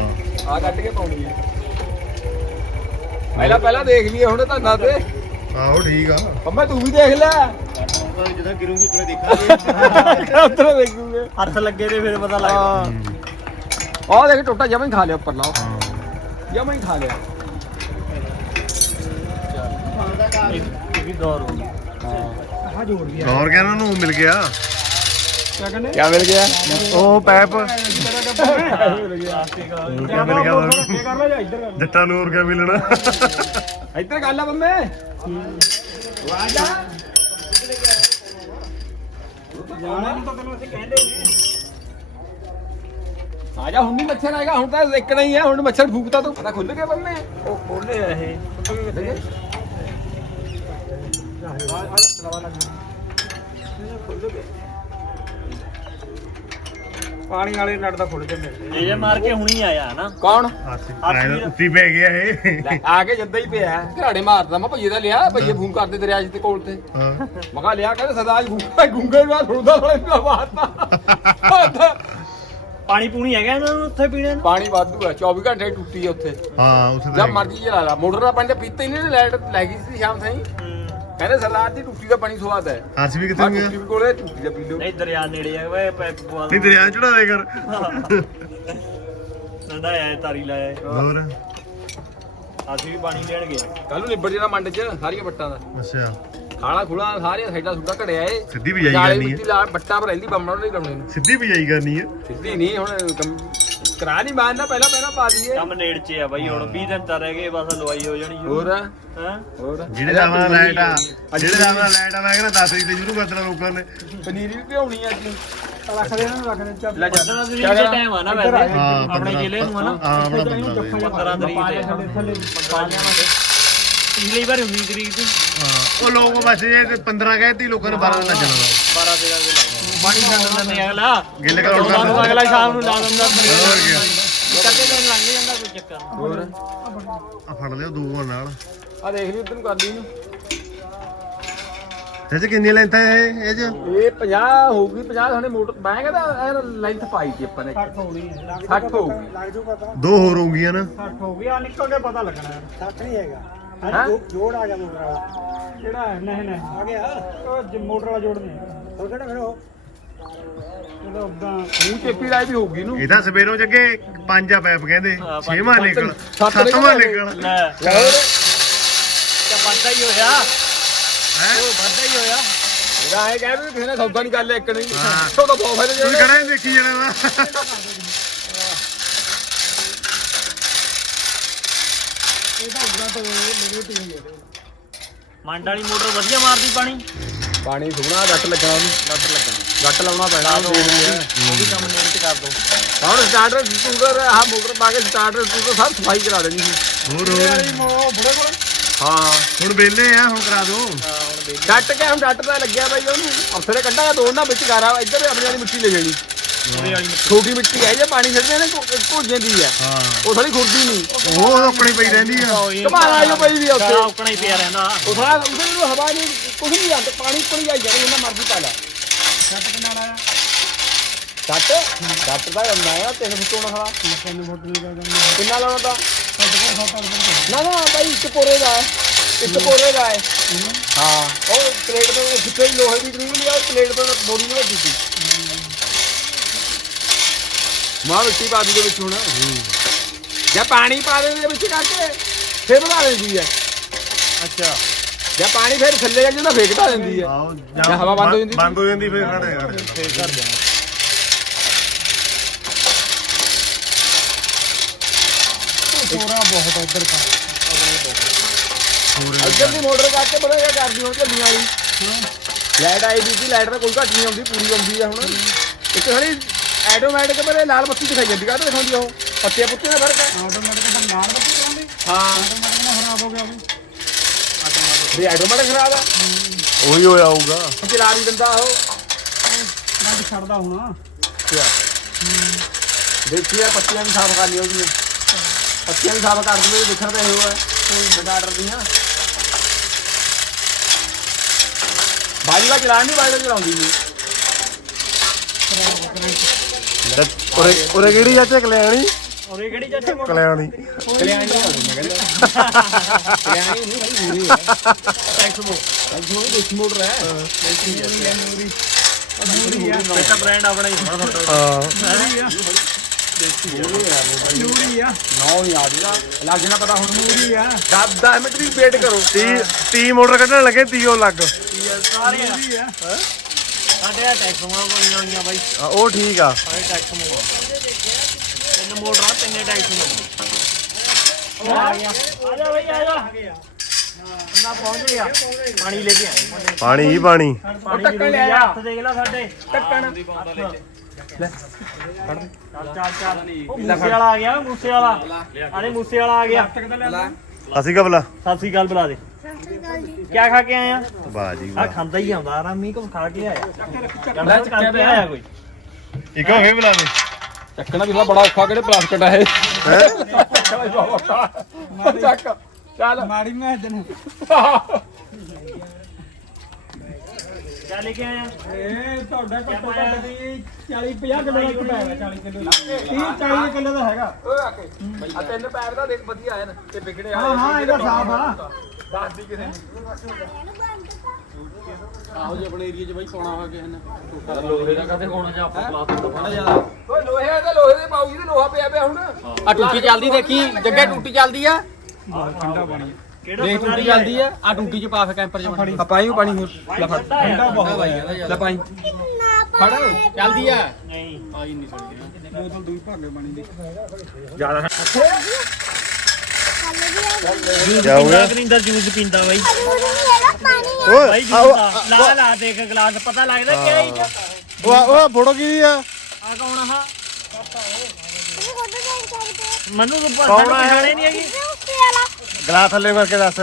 ਆ ਕੱਢ ਕੇ ਪਾਉਣੀ ਹੈ ਪਹਿਲਾਂ ਪਹਿਲਾਂ ਦੇਖ ਲਈਏ ਹੁਣ ਧੰਨਾ ਤੇ। ਆਹੋ ਠੀਕ ਆ। ਪੰਮਾ ਤੂੰ ਵੀ ਦੇਖ ਲੈ। ਜਦੋਂ ਗਿਰੂਗੀ ਤੇਰੇ ਦੇਖਾਂਗੇ। [laughs] ਉੱਧਰ ਦੇਖੂਗੇ। ਹੱਥ ਲੱਗੇ ਤੇ ਫਿਰ ਪਤਾ ਲੱਗਦਾ ਆਹ ਦੇਖ ਟੋਟਾ ਜਮਾਂ ਹੀ ਖਾ ਲਿਆ ਉੱਪਰ ਲਾ ਹਾਂ ਜਮਾਂ ਹੀ ਖਾ ਲਿਆ। ਇਹ ਵੀ ਦੌਰ ਹੋ ਗਈ ਗੌਰ ਕਹਿੰਦਾ ਨੂੰ ਮਿਲ ਗਿਆ। ਕੀ ਮਿਲ ਗਿਆ? ਉਹ ਪੈਪ। ਮਿਲ ਗਿਆ ਕਿਆ ਮਿਲ ਗਿਆ? ਵਾ? ਕਰ ਲੈ ਜਾ ਇੱਧਰ? ਜੱਟਾਂ ਨੂੰ ਹੋਰ ਕਿਆ ਮਿਲਣਾ? ਇੱਧਰ ਗੱਲ ਆ ਬੰਮੇ ਆ ਜਾ ਆ ਜਾ ਹੁਣ ਨਹੀਂ ਮੱਛਰ ਆਏਗਾ ਹੁਣ ਤਾਂ ਇੱਕਣਾ ਹੀ ਹੈ ਹੁਣ ਮੱਛਰ ਫੂਕਤਾ ਤੂੰ। ਪਤਾ ਖੁੱਲ ਗਿਆ ਬੰਮੇ ਉਹ ਖੋਲੇ ਆ ਇਹ। ਪਾਣੀ ਵਾਲੇ ਨਟ ਦਾ ਖੁੱਲ ਕੇ ਮਿਲ ਇਹ ਜੇ ਮਾਰ ਕੇ ਹੁਣੀ ਆਇਆ ਨਾ ਕੌਣ? ਉੱਤੀ ਪੈ ਗਿਆ ਇਹ। ਲੈ, ਆ ਕੇ ਜੱਦਾ ਹੀ ਪਿਆ। ਘਰਾੜੇ ਮਾਰਦਾ ਮੈਂ ਭਈਏ ਦਾ ਲਿਆ ਭਈਏ ਫੋਨ ਕਰਦੇ ਦਰਿਆ ਤੇ ਕੋਲ ਤੇ। ਹਾਂ। ਮੈਂ ਕਿਹਾ ਲਿਆ ਕਹਿੰਦੇ ਸਦਾ ਗੁੰਗਾ ਗੁੰਗੇ ਨੂੰ ਸੁਣਦਾ ਸਾਲੇ ਨੂੰ ਮਾਰਤਾ ਪਾਣੀ ਪੂਣੀ ਹੈਗਾ ਇਹਨਾਂ ਨੂੰ ਉੱਥੇ ਪੀਣੇ ਨੂੰ? ਪਾਣੀ ਵਾਧੂ ਹੈ 24 ਘੰਟੇ ਟੁੱਟੀ ਹੈ ਉੱਥੇ। ਹਾਂ ਉੱਥੇ ਤਾਂ ਜਦ ਮਰਜ਼ੀ ਚਲਾ ਲਾ। ਮੋਟਰ ਦਾ ਪਾਣੀ ਤਾਂ ਪੀਤਾ ਹੀ ਨਹੀਂ ਲਾਈਟ ਲੈ ਗਈ ਸੀ ਸ਼ਾਮ ਤਾਈਂ ਕਹਿੰਦੇ ਸਰਦਾਰ ਦੀ ਟੁੱਟੀ ਦਾ ਪਾਣੀ ਸਵਾਦ ਹੈ। ਹਰਸ਼ ਵੀ ਕਿੱਥੇ ਆ ਗਿਆ? ਟੁੱਟੀ ਵੀ ਕੋਲੇ ਟੁੱਟੀ ਦਾ ਪੀ ਲਓ। ਨਹੀਂ ਦਰਿਆ ਨੇੜੇ ਆ ਵੇ ਪੈਪ ਪਵਾ ਨਹੀਂ ਦਰਿਆ ਚੜਾ ਦੇ ਕਰ। ਨੰਦਾ ਆਇਆ ਤਾਰੀ ਲਾਇਆ ਹੋਰ? ਅਸੀਂ ਵੀ ਪਾਣੀ ਲੈਣ ਗਏ ਕੱਲ ਨੂੰ ਨਿਬੜ ਜਾਣਾ ਮੰਡ 'ਚ ਸਾਰੀਆਂ ਬੱਟਾਂ ਦਾ। ਅੱਛਾ। ਖਾਲਾ ਖੁਲਾ ਸਾਰੀਆਂ ਸਾਈਡਾਂ ਸੁੱਡਾ ਘੜਿਆ ਏ। ਸਿੱਧੀ ਬਿਜਾਈ ਨਾਲੇ ਕਰਨੀ ਮਿੱਟੀ ਹੈ ਲਾ ਬੱਟਾਂ ਪਰ ਰਹਿੰਦੀ ਬੰਮਣ ਨਹੀਂ ਲਾਉਣੇ। ਨੂੰ ਸਿੱਧੀ ਬਿਜਾਈ ਕਰਨੀ ਹੈ ਸਿੱਧੀ ਨਹੀਂ ਹੁਣ ਕੰਮ- ਕਰਾ ਨਹੀਂ ਮਾਰਨਾ ਪਹਿਲਾਂ ਪਹਿਲਾਂ ਪਾ ਦਈਏ। ਕੰਮ ਨੇੜ 'ਚ ਆ ਬਾਈ ਹੁਣ 20 ਦਿਨ ਤਾਂ ਰਹਿ ਗਏ ਬਸ ਲਵਾਈ ਹੋ ਜਾਣੀ ਸ਼ੁਰੂ। ਹੋਰ? ਹੈਂ? ਹੋਰ? ਜਿਹੜੇ ਹਿਸਾਬ ਨਾਲ ਲਾਈਟ ਆ ਜਿਹੜੇ ਹਿਸਾਬ ਨਾਲ ਲਾਈਟ ਆ ਮੈਂ ਕਹਿੰਦਾ 10 ਤਰੀਕ ਤੇ ਸ਼ੁਰੂ ਕਰ ਦੇਣਾ ਲੋਕਾਂ ਨੇ। ਪਨੀਰੀ ਵੀ ਭਿਉਣੀ ਆ ਅੱਜ। ਰੱਖ ਦੇ ਨਾ ਰੱਖ ਦੇ ਚੱਲ। ਲੈ ਜਾ। ਪੰਦਰਾਂ ਤਰੀਕ ਦੇ ਟਾਈਮ ਆ ਨਾ ਵੈਸੇ। ਹਾਂ ਆਪਣੇ ਜ਼ਿਲ੍ਹੇ ਨੂੰ ਆ ਨਾ। ਹਾਂ ਆਪਣਾ ਬੰਦਾ ਵੇ। 15 ਤਰੀਕ। ਤੇ ਥੱਲੇ ਥੱਲੇ ਪਾ ਲਿਆਵਾਂਗੇ ਪਿਛਲੀ ਵਾਰ 19 ਤਰੀਕ ਤੇ ਹਾਂ ਉਹ ਲੋਕ ਬਸ ਜੇ ਤੇ 15 ਕਹਿਤੀ ਲੋਕਾਂ ਨੂੰ 12 ਦਿਨ ਲੱਗ ਜਾਣਾ 12 13 ਦੇ ਲੱਗਦਾ ਪਾਣੀ ਛੱਡ ਦਿੰਦੇ ਆ ਅਗਲਾ। ਗਿੱਲੇ ਕਰਾਉਣ ਦਾ ਅਗਲਾ ਸ਼ਾਮ ਨੂੰ ਲਾ ਦਿੰਦਾ। ਹੋਰ ਕੀ। ਕਦੇ ਦਿਨ ਲੰਘ ਜਾਂਦਾ ਕੋਈ ਚੱਕਰ ਨਹੀਂ। ਹੋਰ। ਆ ਫੜ ਲਿਓ ਦੋ ਨਾਲ। ਆ ਦੇਖ ਲਈ ਉਧਰ ਨੂੰ ਕਰਦੀ ਨੂੰ ਚ ਕਿੰਨੀ ਲੈਂਥ ਹੈ ਇਹ? ਇਹ ਚ? ਇਹ 50 ਹੋਊਗੀ 50 ਸਾਨੇ ਮੋਟਰ ਮੈਂ ਕਹਿੰਦਾ ਲੈਂਥ ਪਾਈ ਸੀ ਆਪਾਂ ਨੇ। 60 ਹੋ ਗਈ। 60 ਹੋਊਗੀ ਲੱਗ ਜੂ ਪਤਾ ਦੋ ਹੋਰ ਹੋਣਗੀਆਂ ਨਾ। 60 ਹੋ ਗਈ। ਆ ਨਿਕਲ ਕੇ ਪਤਾ ਲੱਗਣਾ। 60 ਨਹੀਂ ਹੈਗਾ। ਹੈਂ? ਜੋੜ ਆ ਗਿਆ ਮੋਟਰ ਵਾਲਾ। ਕਿਹੜਾ? ਹੈ ਨਹੀਂ ਨਹੀਂ। ਆ ਗਿਆ। ਉਹ ਜ- ਮੋਟਰ ਵਾਲਾ ਜੋੜ ਨਹੀਂ। ਹੋਰ ਕਿਹੜਾ ਫਿਰ ਉਹ? ਇਹਦਾ ਉਦਾਂ ਮੂੰਹ ਚੇਪੀ ਲਾਈ ਵੀ ਹੋਊਗੀ ਨੂੰ ਇਹ ਤਾਂ ਸਵੇਰੋਂ ਜੱਗੇ ਪੰਜ ਆ ਪੈਪ ਕਹਿੰਦੇ। ਹਾਂ, ਪੰਜ- ਛੇਵਾਂ ਨਿਕਲ। ਸੱਤ ਸੱਤਵਾਂ ਨਿਕਲ। ਨਿਕਲ। ਲੈ। ਕਿਆ ਵੱਧਦਾ ਹੀ ਹੋਇਆ। ਹੈ? ਉਹ ਵੱਧਦਾ ਹੀ ਹੋਇਆ। ਇਹਦਾ ਐ ਕਹਿ ਵੀ ਕਿਸੇ ਨੇ ਸੌਦਾ ਨਹੀਂ ਕਰ ਲਿਆ ਇੱਕ ਨਹੀਂ। ਹਾਂ। ਸੌ ਤਾਂ ਬਹੁਤ ਫਾਇਦੇ ਤੁਸੀਂ ਜਿਹੜੇ ਖੜਾ ਹੀ ਦੇਖੀ ਜਾਣਾ ਵਾ। ਮੰਡ ਵਾਲੀ ਮੋਟਰ ਵਧੀਆ ਮਾਰਦੀ ਪਾਣੀ। ਪਾਣੀ ਸੁਣਾ ਗੱਟ ਲੱਗਣਾ ਉਹਨੂੰ। ਲੱਟ ਲੱਗਣਾ। ਗੱਟ ਲਾਉਣਾ ਪੈਣਾ ਉਹ। ਵੀ ਕੰਮ ਨੇੜੇ ਤੇ ਕਰ ਦੋ। ਹੁਣ ਸਟਾਰਟਰ ਸਕੂਟਰ ਆਹ ਮੋਟਰ ਪਾ ਕੇ ਸਟਾਰਟਰ ਸਕੂਟਰ ਸਭ ਸਫ਼ਾਈ ਕਰਾ ਦੇਣੀ ਸੀ। ਹੋਰ ਹੋਰ। ਬੁੜੇ ਕੋਲ? ਹਾਂ। ਹੁਣ ਵੇਲੇ ਆ ਹੁਣ ਕਰਾ ਦੋ। ਹਾਂ ਹੁਣ ਦੇਖ ਡੱਟ ਕੇ ਹੁਣ ਡੱਟ ਦਾ ਲੱਗਿਆ ਬਾਈ ਉਹਨੂੰ। ਅਫਸਰੇ ਕੱਢਾਂਗਾ ਦੋ ਨਾ ਵਿੱਚ ਗਾਰਾ ਇੱਧਰ ਆਪਣੀ ਵਾਲੀ ਮਿੱਟੀ ਲੈ ਜਾਣੀ। ਉਹਦੇ ਵਾਲੀ ਛੋਟੀ ਮਿੱਟੀ ਹੈ ਜੇ ਪਾਣੀ ਛੱਡਦੇ ਨੇ ਭੁੱਜ ਜਾਂਦੀ ਹੈ ਹਾਂ। ਉਹ ਥੋੜੀ ਖੁਰਦੀ ਨਹੀਂ। ਉਹ ਆਪਣੀ ਪਈ ਰਹਿੰਦੀ ਆ। ਘਮਾਰਾ ਜੋ ਪਈ ਵੀ ਆ ਉੱਥੇ। ਉਕਣਾ ਹੀ ਪਿਆ ਰਹਿੰਦਾ। ਉਹ ਥੋੜਾ ਉਹਦੇ ਨੂੰ ਹਵਾ ਨਹੀਂ ਕੁਝ ਨਹੀਂ ਜਾਂਦਾ ਪਾਣੀ ਕੋਲ ਆਈ ਜਾਣਾ ਜਿੰਨਾ ਮਰਜ਼ੀ ਪਾ ਲੈ। ਛੱਟ ਕਿੰਨਾ ਆਇਆ ਛੱਟ ਛੱਟ ਦਾ ਹੁੰਦਾ ਆ ਤਿੰਨ ਫੁੱਟ ਹੋਣਾ ਸਾਲਾ। ਤਿੰਨ ਫੁੱਟ ਨਹੀਂ। ਕਰਦਾ ਕਿੰਨਾ ਲਾਉਣਾ ਤਾਂ? ਨਾ ਨਾ ਬਾਈ ਇੱਕ ਪੋਰੇ ਦਾ ਹੈ। ਇੱਕ ਪੋਰੇ ਦਾ ਹੈ। ਹਾਂ ਉਹ ਪਲੇਟ ਤੋਂ ਹੀ ਲੋਹੇ ਦੀ ਗਰੀਬ ਲਿਆ ਪਲੇਟ ਤੋਂ ਬੋਰੀ ਨਹੀਂ ਵੱਡੀ ਸੀ। ਮਾਂ ਮਿੱਟੀ ਪਾ ਦੀ ਦੇ ਵਿੱਚ ਹੁਣ। ਜਾਂ ਪਾਣੀ ਪਾ ਦੇ ਦੇ ਵਿੱਚ ਕਰਕੇ ਫੇਰ ਬਣਾ ਲੈਂਦੀ ਹੈ। ਅੱਛਾ। ਜਾਂ ਪਾਣੀ ਫੇਰ ਥੱਲੇ ਜਾ ਜਾਂਦਾ ਫੇਕ ਢਾ ਦਿੰਦੀ ਹੈ। ਆਹੋ ਜਾਂ ਹਵਾ ਬੰਦ ਹੋ ਜਾਂਦੀ। ਬੰਦ ਹੋ ਜਾਂਦੀ ਫੇਰ ਖੜੇ ਖੜੇ ਫੇਰ ਕਰ ਦੇਣਾ ਸੋਰਾ ਬਹੁਤ ਇੱਧਰ ਤਾਂ। ਇੱਧਰ ਦੀ ਮੋਟਰ ਕਰਕੇ ਬੜਾ ਜਿਹਾ ਕਰਦੀ ਹੁਣ ਝੱਲੀਆਂ ਵਾਲੀ। ਲਾਈਟ ਆਈ ਦੀ ਸੀ ਲਾਈਟ ਤਾਂ ਕੋਈ ਘੱਟ ਨਹੀਂ ਆਉਂਦੀ ਪੂਰੀ ਆਉਂਦੀ ਆ ਹੁਣ। ਇੱਕ ਥੋੜੀ ਆਟੋਮੈਟਿਕ ਪਰ ਇਹ ਲਾਲ ਬੱਤੀ ਦਿਖਾਈ ਜਾਂਦੀ ਕਾਹਤੇ ਦਿਖਾਉਂਦੀ ਆ ਉਹ? ਪੱਤੇ ਪੁੱਤੇ ਦਾ ਫ਼ਰਕ ਹੈ ਆਟੋਮੈਟਿਕ ਤਾਂ ਨਾਲ ਬੱਤੀ ਚਲਾਉਂਦੇ ਹਾਂ। ਆਟੋਮੈਟਿਕ ਨਾਲ ਖਰਾਬ ਹੋ ਗਿਆ ਵੀ। ਵੀ ਆਟੋਮੈਟਿਕ ਖਰਾਬ ਆ? ਉਹੀ ਹੋਇਆ ਹੋਊਗਾ। ਚਲਾ ਨਹੀਂ ਦਿੰਦਾ ਉਹ। ਬੰਦ ਛੱਡਦਾ ਹੋਣਾ। ਦੇਖੀ ਆ ਪੱਤੀਆਂ ਵੀ ਸਾਫ਼ ਕਰ ਲਿਓ ਉਹਦੀਆਂ। ਪੱਤੀਆਂ ਵੀ ਸਾਫ਼ ਕਰ ਦੂਏ ਦੇਖਣ ਤੇ ਇਹੋ ਹੈ ਬਟਾਟਰ ਦੀਆਂ। ਬਾਜੀ ਦਾ ਚਲਾਣ ਨਹੀਂ ਬਾਜੀ ਦਾ ਚਲਾਉਂਦੀ ਨਹੀਂ ਉਰੇ ਉਰੇ ਕਿਹੜੀ ਚਾਚੇ ਕਲਿਆਣੀ? ਔਰੇ ਕਿਹੜੀ ਚਾਚੇ ਕਲਿਆਣੀ। ਕਲਿਆਣੀ ਨਹੀਂ ਆਉਂਦੀ ਮੈਂ ਕਹਿੰਦਾ ਕਲਿਆਣੀ ਨਹੀਂ ਭਾਈ ਪੂਰੀ ਹੈ ਟੈਕਸ ਮੋ ਅੱਜ ਉਹ ਦੇਸੀ ਮੋਟਰ ਹੈ। ਦੇਸੀ ਹੈ ਇਹ ਤਾਂ ਬ੍ਰਾਂਡ ਆਪਣਾ ਹੀ ਹੋਣਾ ਤੁਹਾਡਾ ਹਾਂ ਨੌ ਨਹੀਂ ਆ ਜੂਗਾ। ਲੱਗ ਜਾਣਾ ਪਤਾ ਹੁਣ। ਪੂਰੀ ਆ। 10 10 ਮਿੰਟ ਦੀ ਵੇਟ ਕਰੋ। 30 30 ਮੋਟਰ ਕੱਢਣ ਲੱਗੇ 30 ਉਹ ਲੱਗ ਸਾਰੇ ਆ ਸਾਡੇ ਆ ਹੋਈਆਂ ਬਾਈ। ਆ, ਉਹ ਠੀਕ ਆ। ਸਾਰੇ ਟੈਕਸ ਮੋ ਆ ਤਿੰਨ ਮੋਟਰਾਂ ਤਿੰਨੇ ਟੈਕਸ ਮੋ ਆ ਗਿਆ ਆ ਜਾ ਬਾਈ ਆ ਜਾ ਨਾ ਪਹੁੰਚ ਗਿਆ ਪਾਣੀ ਲੈ ਕੇ ਆਏ ਮੁੰਡੇ ਪਾਣੀ। ਹੀ ਪਾਣੀ ਪਾਣੀ ਟੱਕਣ ਲਿਆ ਹੱਥ ਦੇਖ ਲੈ ਸਾਡੇ। ਟੱਕਣ ਚੱਲ ਚੱਲ ਚੱਲ ਉਹ ਮੂਸੇ ਵਾਲਾ ਆ ਗਿਆ ਮੂਸੇ ਵਾਲਾ। ਅਰੇ ਮੂਸੇ ਵਾਲਾ ਆ ਗਿਆ। ਅਸੀਂ ਕਾ ਬਲਾ ਸਤਿ ਸ੍ਰੀ ਅਕਾਲ ਬੁਲਾ ਦੇ। ਕੀ ਖਾ ਕੇ ਆਇਆ ਵਾਹ ਜੀ ਆ ਖਾਂਦਾ ਹੀ ਆਉਂਦਾ ਆਰਾਮੀ ਕੋ ਖਾ ਕੇ ਆਇਆ। ਕੰਡਾ ਚ ਕਰਕੇ ਆਇਆ ਕੋਈ। ਇੱਕ ਹੋ ਗਏ ਬੁਲਾ ਦੇ। ਚੱਕਣਾ ਵੀ ਬੜਾ ਔਖਾ ਕਿਹੜੇ ਪਲਾਸਟਿਕ ਆ ਇਹ? ਚੱਕ ਚੱਲ। ਮਾੜੀ ਮੈਂ ਦਿਨ ਕਿਆ ਲੈ ਕੇ ਆਇਆ? ਇਹ ਤੁਹਾਡਾ ਘੱਟੋ ਘੱਟ ਦੀ 40 50 ਕਿਲੋ ਦਾ ਘਟਾ ਹੈ 40 ਕਿਲੋ 30 40 ਕਿਲੋ ਦਾ ਹੈਗਾ। ਓਏ ਆ ਕੇ। ਆ ਤਿੰਨ ਪੈਰ ਦਾ ਦੇਖ ਵਧੀਆ ਆਇਆ ਨਾ। ਤੇ ਵਿਗੜੇ ਹਾਂ ਹਾਂ ਇਹਦਾ ਸਾਫ਼ ਆ। ਦੱਸ ਦੀ ਕਿਸੇ ਆਹੋ ਜੀ ਆਪਣੇ ਏਰੀਆ 'ਚ ਬਾਈ ਪਾਉਣਾ ਹੋਇਆ ਕਿਸੇ ਨੇ। ਲੋਹੇ ਦਾ ਕਦੇ ਪਾਉਣਾ ਜਾਂ ਆਪਾਂ ਪਲਾਸਟਿਕ ਦਾ ਪਾਉਣਾ ਓਏ ਲੋਹੇ ਦਾ ਲੋਹੇ ਦੇ ਪਾਉਗੀ ਤੇ ਲੋਹਾ ਪਿਆ ਪਿਆ ਹੁਣ। ਆ ਟੂਟੀ ਚੱਲਦੀ ਦੇਖੀ ਜੱਗੇ ਟੂਟੀ ਚੱਲਦੀ ਆ। ਕਿਹੜਾ ਦੇਖ ਟੂਟੀ ਚੱਲਦੀ ਆ ਆ ਟੂਟੀ 'ਚ ਪਾ ਫੇ ਕੈਂਪਰ 'ਚ ਬਣੀ ਪਾਈ ਪਾਣੀ ਹੋਰ। ਲੈ ਫੜ। ਠੰਡਾ ਬਹੁਤ ਬਾਈ ਇਹਦਾ ਲੈ ਪਾਈ ਫੜ। ਚੱਲਦੀ ਆ। ਨਹੀਂ। ਆਈ ਨਹੀਂ ਸਕਦੀ। ਪੀਂਦਾ ਗਰਿੰਦਰ ਜੂਸ ਪੀਂਦਾ ਬਾਈ। ਓਏ ਬਾਈ ਜੂਸ ਦਾ। ਲਾ ਲਾ ਦੇਖ ਗਲਾਸ। ਪਤਾ ਲੱਗਦਾ ਕਿਹੜਾ ਹੀ। ਉਹ ਉਹ ਫੋਟੋ ਕੀ ਆ? ਆ ਕੌਣ ਆ ਮਨੂੰ ਨੂੰ ਕੌਣ ਪਤਾ ਆ ਇਹ? ਖਾਣੇ ਨਹੀਂ ਹੈਗੀ ਗਲਾਸ ਥੱਲੇ ਕਰਕੇ ਦੱਸ।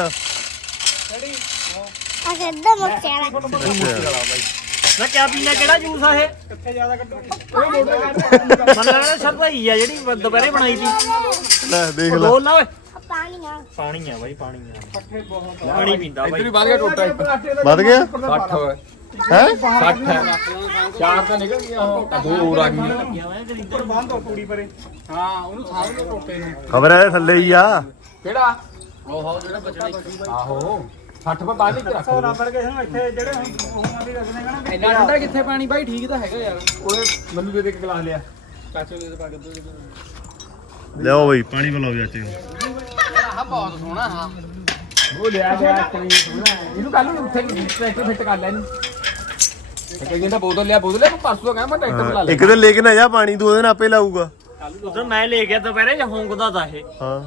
ਮੈਂ ਕਿਆ ਪੀਣਾ ਕਿਹੜਾ ਜੂਸ ਆ ਇਹ? ਕਿੱਥੇ ਜ਼ਿਆਦਾ ਕੱਢੋ [laughs] ਮਨ ਲੱਗਦਾ ਸਰਦਾਈ ਆ ਜਿਹੜੀ ਦੁਪਹਿਰੇ ਬਣਾਈ ਸੀ। ਲੈ ਦੇਖ ਲੈ। ਬੋਲ ਨਾ ਓਏ। ਪਾਣੀ ਆ। ਬਾਈ ਪਾਣੀ ਆ। ਪਾਣੀ ਪੀਂਦਾ ਬਾਈ। ਇਧਰ ਬਾਹਰ ਗਿਆ ਟੋਟਾ ਇੱਕ। ਵੱਧ ਗਿਆ? 60 ਹੋਇਆ ਹੈ? 60 ਹੈ। ਚਾਰ ਤਾਂ ਨਿਕਲ ਗਈਆਂ ਉਹ ਦੋ ਹੋਰ ਆ ਗਈਆਂ। ਹਾਂ ਉਹਨੂੰ ਸਾਰੇ ਟੋਟੇ ਨੇ। ਖਬਰ ਹੈ ਥੱਲੇ ਹੀ ਆ। ਕਿਹੜਾ? ਉਹ ਜਿਹੜਾ ਬਚਣਾ ਇੱਕ ਆਹੋ 60 ਪਰ ਬਾਹਰ ਨਹੀਂ ਰੱਖ ਇੰਨਾ ਠੰਡਾ ਕਿੱਥੇ ਪਾਣੀ? ਬਾਈ ਠੀਕ ਤਾਂ ਹੈਗਾ ਯਾਰ। ਉਹਨੇ ਮੈਨੂੰ ਦੇ ਦੇ ਕੇ ਗਲਾਸ ਲਿਆ। ਚਾਚੇ ਦੇ ਪਾ ਕੇ ਦੋ ਲਿਆਓ ਬਈ ਪਾਣੀ ਪਿਲਾਓ ਚਾਚੇ ਆਹ ਬਹੁਤ ਸੋਹਣਾ ਹਾਂ। ਉਹ ਲਿਆ ਗਿਆ ਕਰੀ ਇਹਨੂੰ ਕੱਲ ਨੂੰ ਉੱਥੇ ਫਿੱਟ ਕਰ ਲੈ ਇਹਨੂੰ। ਤੇ ਕਹਿੰਦਾ ਬੋਤਲ ਲਿਆ ਬੋਤਲ ਲਿਆ ਮੈਂ ਪਰਸੋਂ ਕਹਿੰਦਾ ਮੈਂ ਟਰੈਕਟਰ ਬੁਲਾ ਹਾਂ, ਲਿਆ ਇੱਕ ਦਿਨ ਲੈ ਕੇ ਨਾ ਜਾ ਪਾਣੀ ਤੂੰ ਉਹਦੇ ਨਾਲ ਆਪੇ ਲਾਊਗਾ। ਉਧਰ ਮੈਂ ਲੈ ਗਿਆ ਦੁਪਹਿਰੇ ਜਾਂ ਹੋਂਗਦਾ ਤਾਂ ਇਹ? ਹਾਂ।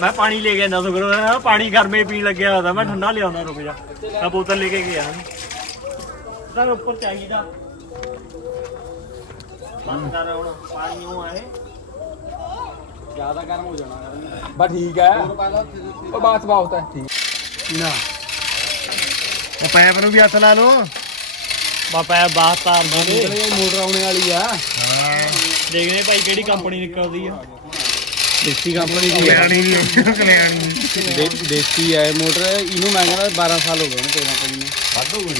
ਮੈਂ ਪਾਣੀ ਲੈ ਗਿਆ ਨਾ ਸੁਗਰ ਪਾਣੀ ਗਰਮੇ ਪੀਣ ਲੱਗਿਆ ਹੋਦਾ ਮੈਂ ਠੰਡਾ ਲਿਆਉਂਦਾ ਰੁਕ ਜਾ। ਮੈਂ ਬੋਤਲ ਲੈ ਕੇ ਗਿਆ। ਤਾਂ ਉੱਪਰ ਚਾਹੀਦਾ। ਬੰਦ ਕਰ ਹੁਣ ਪਾਣੀ ਉਹ ਆਏ। ਜ਼ਿਆਦਾ ਗਰਮ ਹੋ ਜਾਣਾ ਯਾਰ। ਬਸ ਠੀਕ ਹੈ। ਉਹ ਬਾਤ ਬਹੁਤ ਹੈ। ਠੀਕ। ਨਾ। ਉਹ ਪੈਪ ਨੂੰ ਵੀ ਹੱਥ ਲਾ ਲਓ। ਬਾਪਾ ਬਾਤ ਤਾਰ ਨਿਕਲੇ ਮੋਟਰ ਆਉਣੇ ਵਾਲੀ ਆ। ਦੇਖਦੇ ਭਾਈ ਕਿਹੜੀ ਕੰਪਨੀ ਨਿਕਲਦੀ ਆ। ਦੇਸੀ ਕੰਪਨੀ ਦੀ ਕਲਿਆਣੀ ਨਹੀਂ ਕਲਿਆਣੀ ਦੇਸੀ ਹੈ ਮੋਟਰ। ਇਹਨੂੰ ਮੈਂ ਕਹਿੰਦਾ 12 ਸਾਲ ਹੋ ਗਏ ਨੇ 13 ਕੋਲ ਨੂੰ।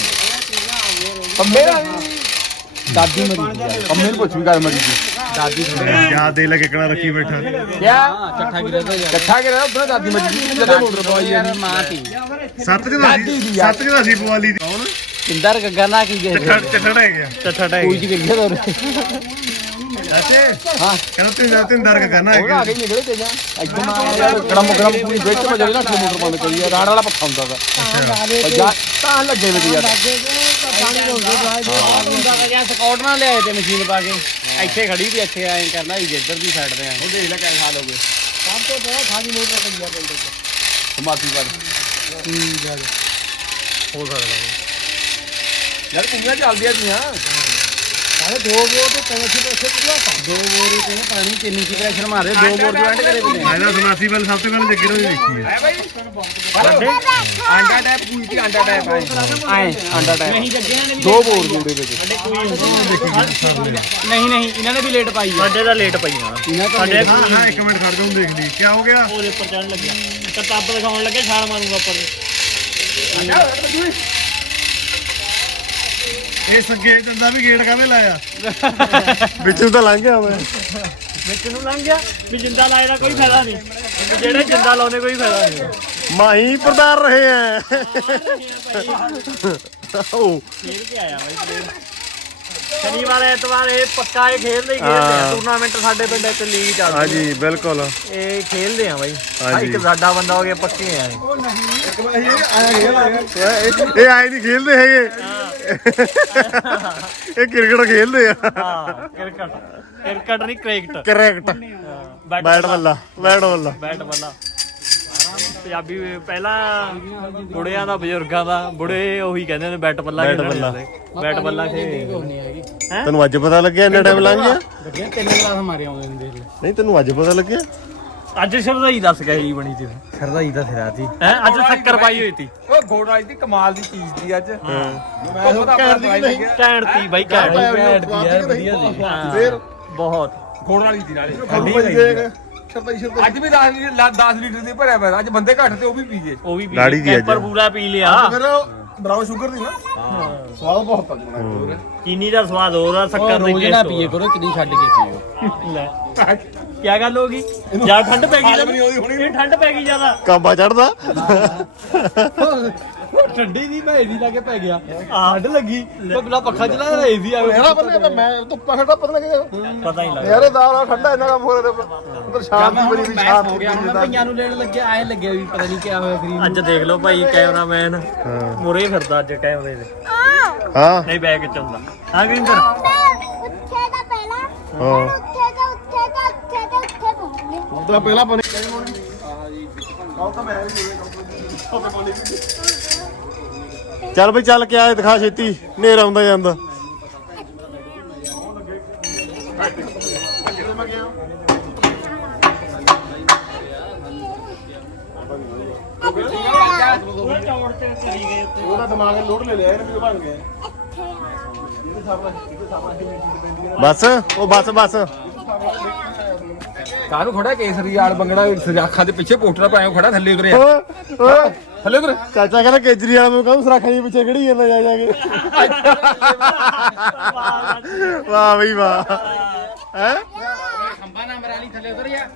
ਪੰਮੇ ਦਾ ਦਾਦੀ ਮਰੀ ਪੰਮੇ ਨੂੰ ਪੁੱਛ ਵੀ ਕਰ ਮਰੀ ਜੀ ਦਾਦੀ ਯਾਦ ਦੇ ਲੈ ਕੇ ਕਣਾ ਰੱਖੀ ਬੈਠਾ ਕਿਆ? ਹਾਂ ਚੱਠਾ ਗਿਰਿਆ ਤਾਂ ਯਾਰ। ਇਕੱਠਾ ਕਰਿਆ ਉਧਰ ਦਾਦੀ ਮਰੀ ਜੀ ਜਦੋਂ ਮੋਟਰ ਪਵਾਈ ਯਾਰ ਮਾਂ ਤੀ ਸੱਤ ਦਾ ਸੀ ਸੱਤ ਦਾ ਸੀ ਪਵਾਲੀ ਦੀ ਕੌਣ? ਕਿੰਦਰ ਗੱਗਾ ਨਾ ਕੀ ਗਏ ਚੱਠਾ ਚੱਠਾ ਰਹਿ ਗਿਆ। ਚੱਠਾ ਟੈਗ ਕੋਈ ਜੀ ਗਿਰ ਗਿਆ ਅੱਛੇ ਹਾਂ। ਕਹਿੰਦਾ ਤੂੰ ਜਾ ਤੈਨੂੰ ਦਰਗ ਕਰਨਾ ਉਹ ਆ ਗਈ ਨਿਕਲੇ ਤੇ ਜਾਂ। ਇੱਧਰ ਮੈਂ ਯਾਰ ਗਰਮ ਗਰਮ ਪੂਰੀ ਵਿੱਚ ਵਜੇ ਨਾ ਮੋਟਰ ਬੰਦ ਕਰੀ ਯਾਰ ਰਾੜ ਵਾਲਾ ਪੱਖਾ ਹੁੰਦਾ ਦਾ ਜਾ ਤਾਂ ਲੱਗੇ ਵੇ ਯਾਰ। ਹੁੰਦਾ ਕਿ ਸਕਾਊਟ ਨਾਲ ਲਿਆਏ ਤੇ ਮਸ਼ੀਨ ਪਾ ਕੇ। ਇੱਥੇ ਖੜੀ ਵੀ ਇੱਥੇ ਐਂ ਕਰਨਾ ਵੀ ਇੱਧਰ ਦੀ ਸਾਈਡ ਤੇ ਐਂ ਉਹ ਦੇਖ ਲੈ ਕਿੰਨੇ ਸਾਲ ਹੋ ਗਏ। ਕੰਮ ਤੇ ਬਹੁਤ ਖਾਦੀ ਮੋਟਰ ਪਈ ਆ ਪਿੰਡ ਚ। ਮਾਫੀ ਕਰ ਹੋ ਸਕਦਾ। ਯਾਰ ਕੁੰਡੀਆਂ ਚੱਲਦੀਆਂ ਤੀਆਂ ਦੋ ਬੋਰ ਤੇ ਪੈਸੇ ਪੈਸੇ ਪੂਰਾ ਦੋ ਬੋਰ ਤੇ ਪਾਣੀ ਤਿੰਨ ਇੰਚ ਪ੍ਰੈਸ਼ਰ ਮਾਰੇ ਦੋ ਬੋਰ ਜੁਆਇੰਟ ਕਰੇ ਪਏ ਮੈਂ ਤਾਂ ਸਮਾਸੀ ਵੱਲ ਸਭ ਤੋਂ ਪਹਿਲਾਂ ਜੱਗੀ ਨੂੰ ਦੇਖੀ ਹੈ। ਭਾਈ ਆਂਡਾ ਦੀ ਆਂਡਾ ਟੈਪ ਹੈ। ਆਏ ਆਂਡਾ ਟਾਈਪ ਨਹੀਂ ਜੱਗਿਆਂ ਨੇ ਵੀ ਦੋ ਬੋਰ ਜੁੜੇ ਵਿੱਚ। ਨਹੀਂ ਨਹੀਂ ਇਹਨਾਂ ਨੇ ਵੀ ਲੇਟ ਪਾਈ ਆ। ਸਾਡੇ ਦਾ ਲੇਟ ਪਈਆਂ ਇਹਨਾਂ ਤਾਂ ਸਾਡੇ ਹਾਂ ਹਾਂ ਇੱਕ ਮਿੰਟ ਖੜ ਜਾ ਹੁਣ ਦੇਖ ਲਈ। ਕੀ ਹੋ ਗਿਆ? ਉਹਦੇ ਉੱਪਰ ਚੜਨ ਲੱਗਿਆ। ਕਿਤਾਬ ਦਿਖਾਉਣ ਲੱਗੇ ਛਾਲ ਮਾਰੂਗਾ ਉੱਪਰ। ਇਹ ਸੱਗੇ ਦੰਦਾ ਵੀ ਗੇਟ ਕਾਹਦੇ ਲਾਇਆ? ਵਿੱਚੋਂ ਤਾਂ ਲੰਘ ਗਿਆ ਮੈਂ ਵਿੱਚ ਨੂੰ ਲੰਘ ਗਿਆ ਵੀ ਜਿੰਦਾ ਲਾਏ ਦਾ ਕੋਈ ਫਾਇਦਾ ਨਹੀਂ। ਵੀ ਜਿਹੜੇ ਜਿੰਦਾ ਲਾਉਣੇ ਕੋਈ ਫਾਇਦਾ ਨਹੀਂ। ਮਾਹੀ ਪ੍ਰਦਾਰ ਰਹੇ ਆ ਓ। ਖੇਲ ਕੇ ਆਇਆ ਬਾਈ ਸ਼ਨੀਵਾਰ ਐਤਵਾਰ ਇਹ ਪੱਕਾ ਇਹ ਖੇਲਦੇ ਹੀ ਖੇਲਦੇ ਆ। ਹਾਂ। ਟੂਰਨਾਮੈਂਟ ਸਾਡੇ ਪਿੰਡ ਇੱਕ ਲੀਗ ਚੱਲਦੀ ਹਾਂਜੀ ਬਿਲਕੁਲ। ਇਹ ਖੇਲਦੇ ਆ ਬਾਈ। ਹਾਂਜੀ। ਇੱਕ ਸਾਡਾ ਬੰਦਾ ਹੋ ਗਿਆ ਪੱਕੇ ਆ ਇਹ। ਇਹ ਆਏ ਨਹੀਂ ਖੇਲਦੇ ਹੈਗੇ। ਇਹ ਕ੍ਰਿਕਟ ਖੇਲਦੇ ਆ। ਹਾਂ ਕ੍ਰਿਕਟ। ਕ੍ਰਿਕਟ ਨਹੀਂ ਕ੍ਰਿਕਟ। ਕਰੈਕਟ। ਬੈਟ ਬੱਲਾ ਬੈਟ ਬੱਲਾ ਬੈਟ ਬੱਲਾ ਪੰਜਾਬੀ ਪਹਿਲਾਂ ਬੁੜਿਆਂ ਦਾ ਬਜ਼ੁਰਗਾਂ ਦਾ ਬੁੜੇ ਉਹੀ ਕਹਿੰਦੇ ਨੇ ਬੈਟ ਬੱਲਾ ਬੈਟ ਬੱਲਾ। ਬੈਟ ਬੱਲਾ ਖੇਡ। ਨਹੀਂ ਹੈਗੀ ਤੈਨੂੰ ਅੱਜ ਪਤਾ ਲੱਗਿਆ ਇੰਨਾ ਟਾਈਮ ਲੰਘ ਗਿਆ? ਲੱਗਿਆ ਤਿੰਨ ਗਲਾਸ ਮਾਰੇ ਆਉਂਦੇ ਨੇ ਦੇਖ ਲੈ ਨਹੀਂ ਤੈਨੂੰ ਅੱਜ ਪਤਾ ਲੱਗਿਆ? ਅੱਜ ਸ਼ਰਦਾਈ ਦੱਸ ਕੇ ਜੀ ਬਣੀ ਸੀ। ਸਰਦਾਈ ਤਾਂ ਸਿਰਾ ਸੀ ਹੈ? ਅੱਜ ਸ਼ੱਕਰ ਪਾਈ ਹੋਈ ਸੀ ਉਹ ਗੋੜ ਦੀ ਕਮਾਲ ਦੀ ਚੀਜ਼ ਦੀ ਅੱਜ। ਮੈਂ ਨਹੀਂ। ਘੈਂਟ ਤੀ ਬਾਈ ਘੈਂਟ ਬੈਠ ਦੀ ਯਾਰ ਵਧੀਆ ਸੀ ਫੇਰ ਬਹੁਤ। ਗੋੜ ਵਾਲੀ ਦੀ ਨਾਲੇ। ਠੰਡੀ ਦੇਖ। ਸ਼ਰਦਾਈ ਸ਼ਰਦਾਈ ਅੱਜ ਵੀ 10 ਲੀਟਰ 10 ਲੀਟਰ ਦੀ ਭਰਿਆ ਪਿਆ ਅੱਜ ਬੰਦੇ ਘੱਟ ਤੇ ਉਹ ਵੀ ਪੀ ਗਏ। ਉਹ ਵੀ ਪੀ ਲਾੜੀ ਦੀ ਅੱਜ। ਕੈਂਪਰ ਪੂਰਾ ਪੀ ਲਿਆ। ਫਿਰ ਬਰਾਊਨ ਸ਼ੂਗਰ ਦੀ ਨਾ। ਸਵਾਦ ਬਹੁਤ ਆ ਜਣਾ ਚੀਨੀ ਦਾ ਸਵਾਦ ਹੋਰ ਆ ਸ਼ੱਕਰ ਦਾ ਰੋਜ਼ ਨਾ ਪੀਏ ਕਰੋ ਕਿੰਨੀ ਛੱਡ ਕੇ ਪੀਓ। ਲੈ। ਕੀ ਗੱਲ ਹੋ ਗਈ? ਜਾਂ ਠੰਡ ਪੈ ਗਈ ਜਦ? ਇਹ ਠੰਡ ਪੈ ਗਈ ਜ਼ਿਆਦਾ। ਕਾਂਬਾ ਚੜਦਾ? ਠੰਡੀ ਦੀ ਮੈਂ ਇਹਦੀ ਲਾ ਕੇ ਪੈ ਗਿਆ। ਆਡ ਲੱਗੀ। ਉਹ ਬਲਾ ਪੱਖਾ ਚਲਾ ਰਿਹਾ ਏਸੀ ਆਵੇ ਮੇਰਾ ਬੰਦੇ ਮੈਂ ਧੁੱਪਾ ਖੜਾ ਪਤਾ ਲੱਗਿਆ ਪਤਾ ਹੀ ਲੱਗਾ ਯਾਰੇ ਦਾਲ ਠੰਡਾ ਇੰਨਾ ਕੰਮ ਹੋ ਰਿਹਾ ਉਧਰ ਸ਼ਾਂਤੀ ਬਣੀ ਵੀ ਮੈਂ ਹੋ ਗਿਆ ਹੁਣ ਮੈਂ ਭਈਆਂ ਨੂੰ ਲੈਣ ਲੱਗਿਆ ਐ ਲੱਗਿਆ ਵੀ ਪਤਾ ਨਹੀਂ ਕੀ ਹੋਇਆ ਫਰੀ ਅੱਜ ਦੇਖ ਲਓ ਭਾਈ ਕੈਮਰਾਮੈਨ ਮੁਰੇ ਫਿਰਦਾ ਅੱਜ ਕੈਮਰੇ ਦੇ। ਹਾਂ। ਨਹੀਂ ਬੈਗ ਚ ਆਉਂਦਾ ਹਾਂ ਗਰਿੰਦਰ ਉੱਥੇ ਦਾ ਪਹਿਲਾਂ ਹਾਂ। ਉੱਥੇ ਦਾ ਉੱਥੇ ਦਾ ਉੱਥੇ ਦਾ ਉੱਥੇ ਪਹੁੰਚ ਗਏ ਉਹਦਾ ਪਹਿਲਾਂ ਪਾਣੀ ਚੱਲ ਬਈ ਚੱਲ ਕੇ ਆਏ ਦਿਖਾ ਛੇਤੀ। ਨੇਰ ਆਉਂਦਾ ਜਾਂਦਾ। ਉਹਦਾ ਦਿਮਾਗ ਲੋਡ ਲੈ ਲਿਆ ਇਹਨੇ ਵੀ ਬਣ ਗਿਆ ਬਸ ਉਹ ਬਸ ਬਸ। ਕਾਹਨੂੰ ਖੜਾ ਕੇਸਰੀ ਵਾਲ ਬੰਗੜਾ ਸਜਾਖਾਂ ਦੇ ਪਿੱਛੇ ਪੋਸਟਰ ਪਾਇਆ ਖੜਾ ਥੱਲੇ ਉਤਰਿਆ। ਓਏ। ਥੱਲੇ ਉਤਰ ਚਾਚਾ ਕਹਿੰਦਾ ਕੇਜਰੀਵਾਲ ਨੂੰ ਕਹੂੰ ਸਰਾਖਾ ਜੀ ਪਿੱਛੇ ਕਿਹੜੀ ਜਾਂਦਾ ਜਾ ਜਾ ਕੇ। ਵਾਹ ਬਈ ਵਾਹ। ਹੈ? ਖੰਬਾ ਨੰਬਰ ਵਾਲੀ ਥੱਲੇ ਉਤਰ ਜਾ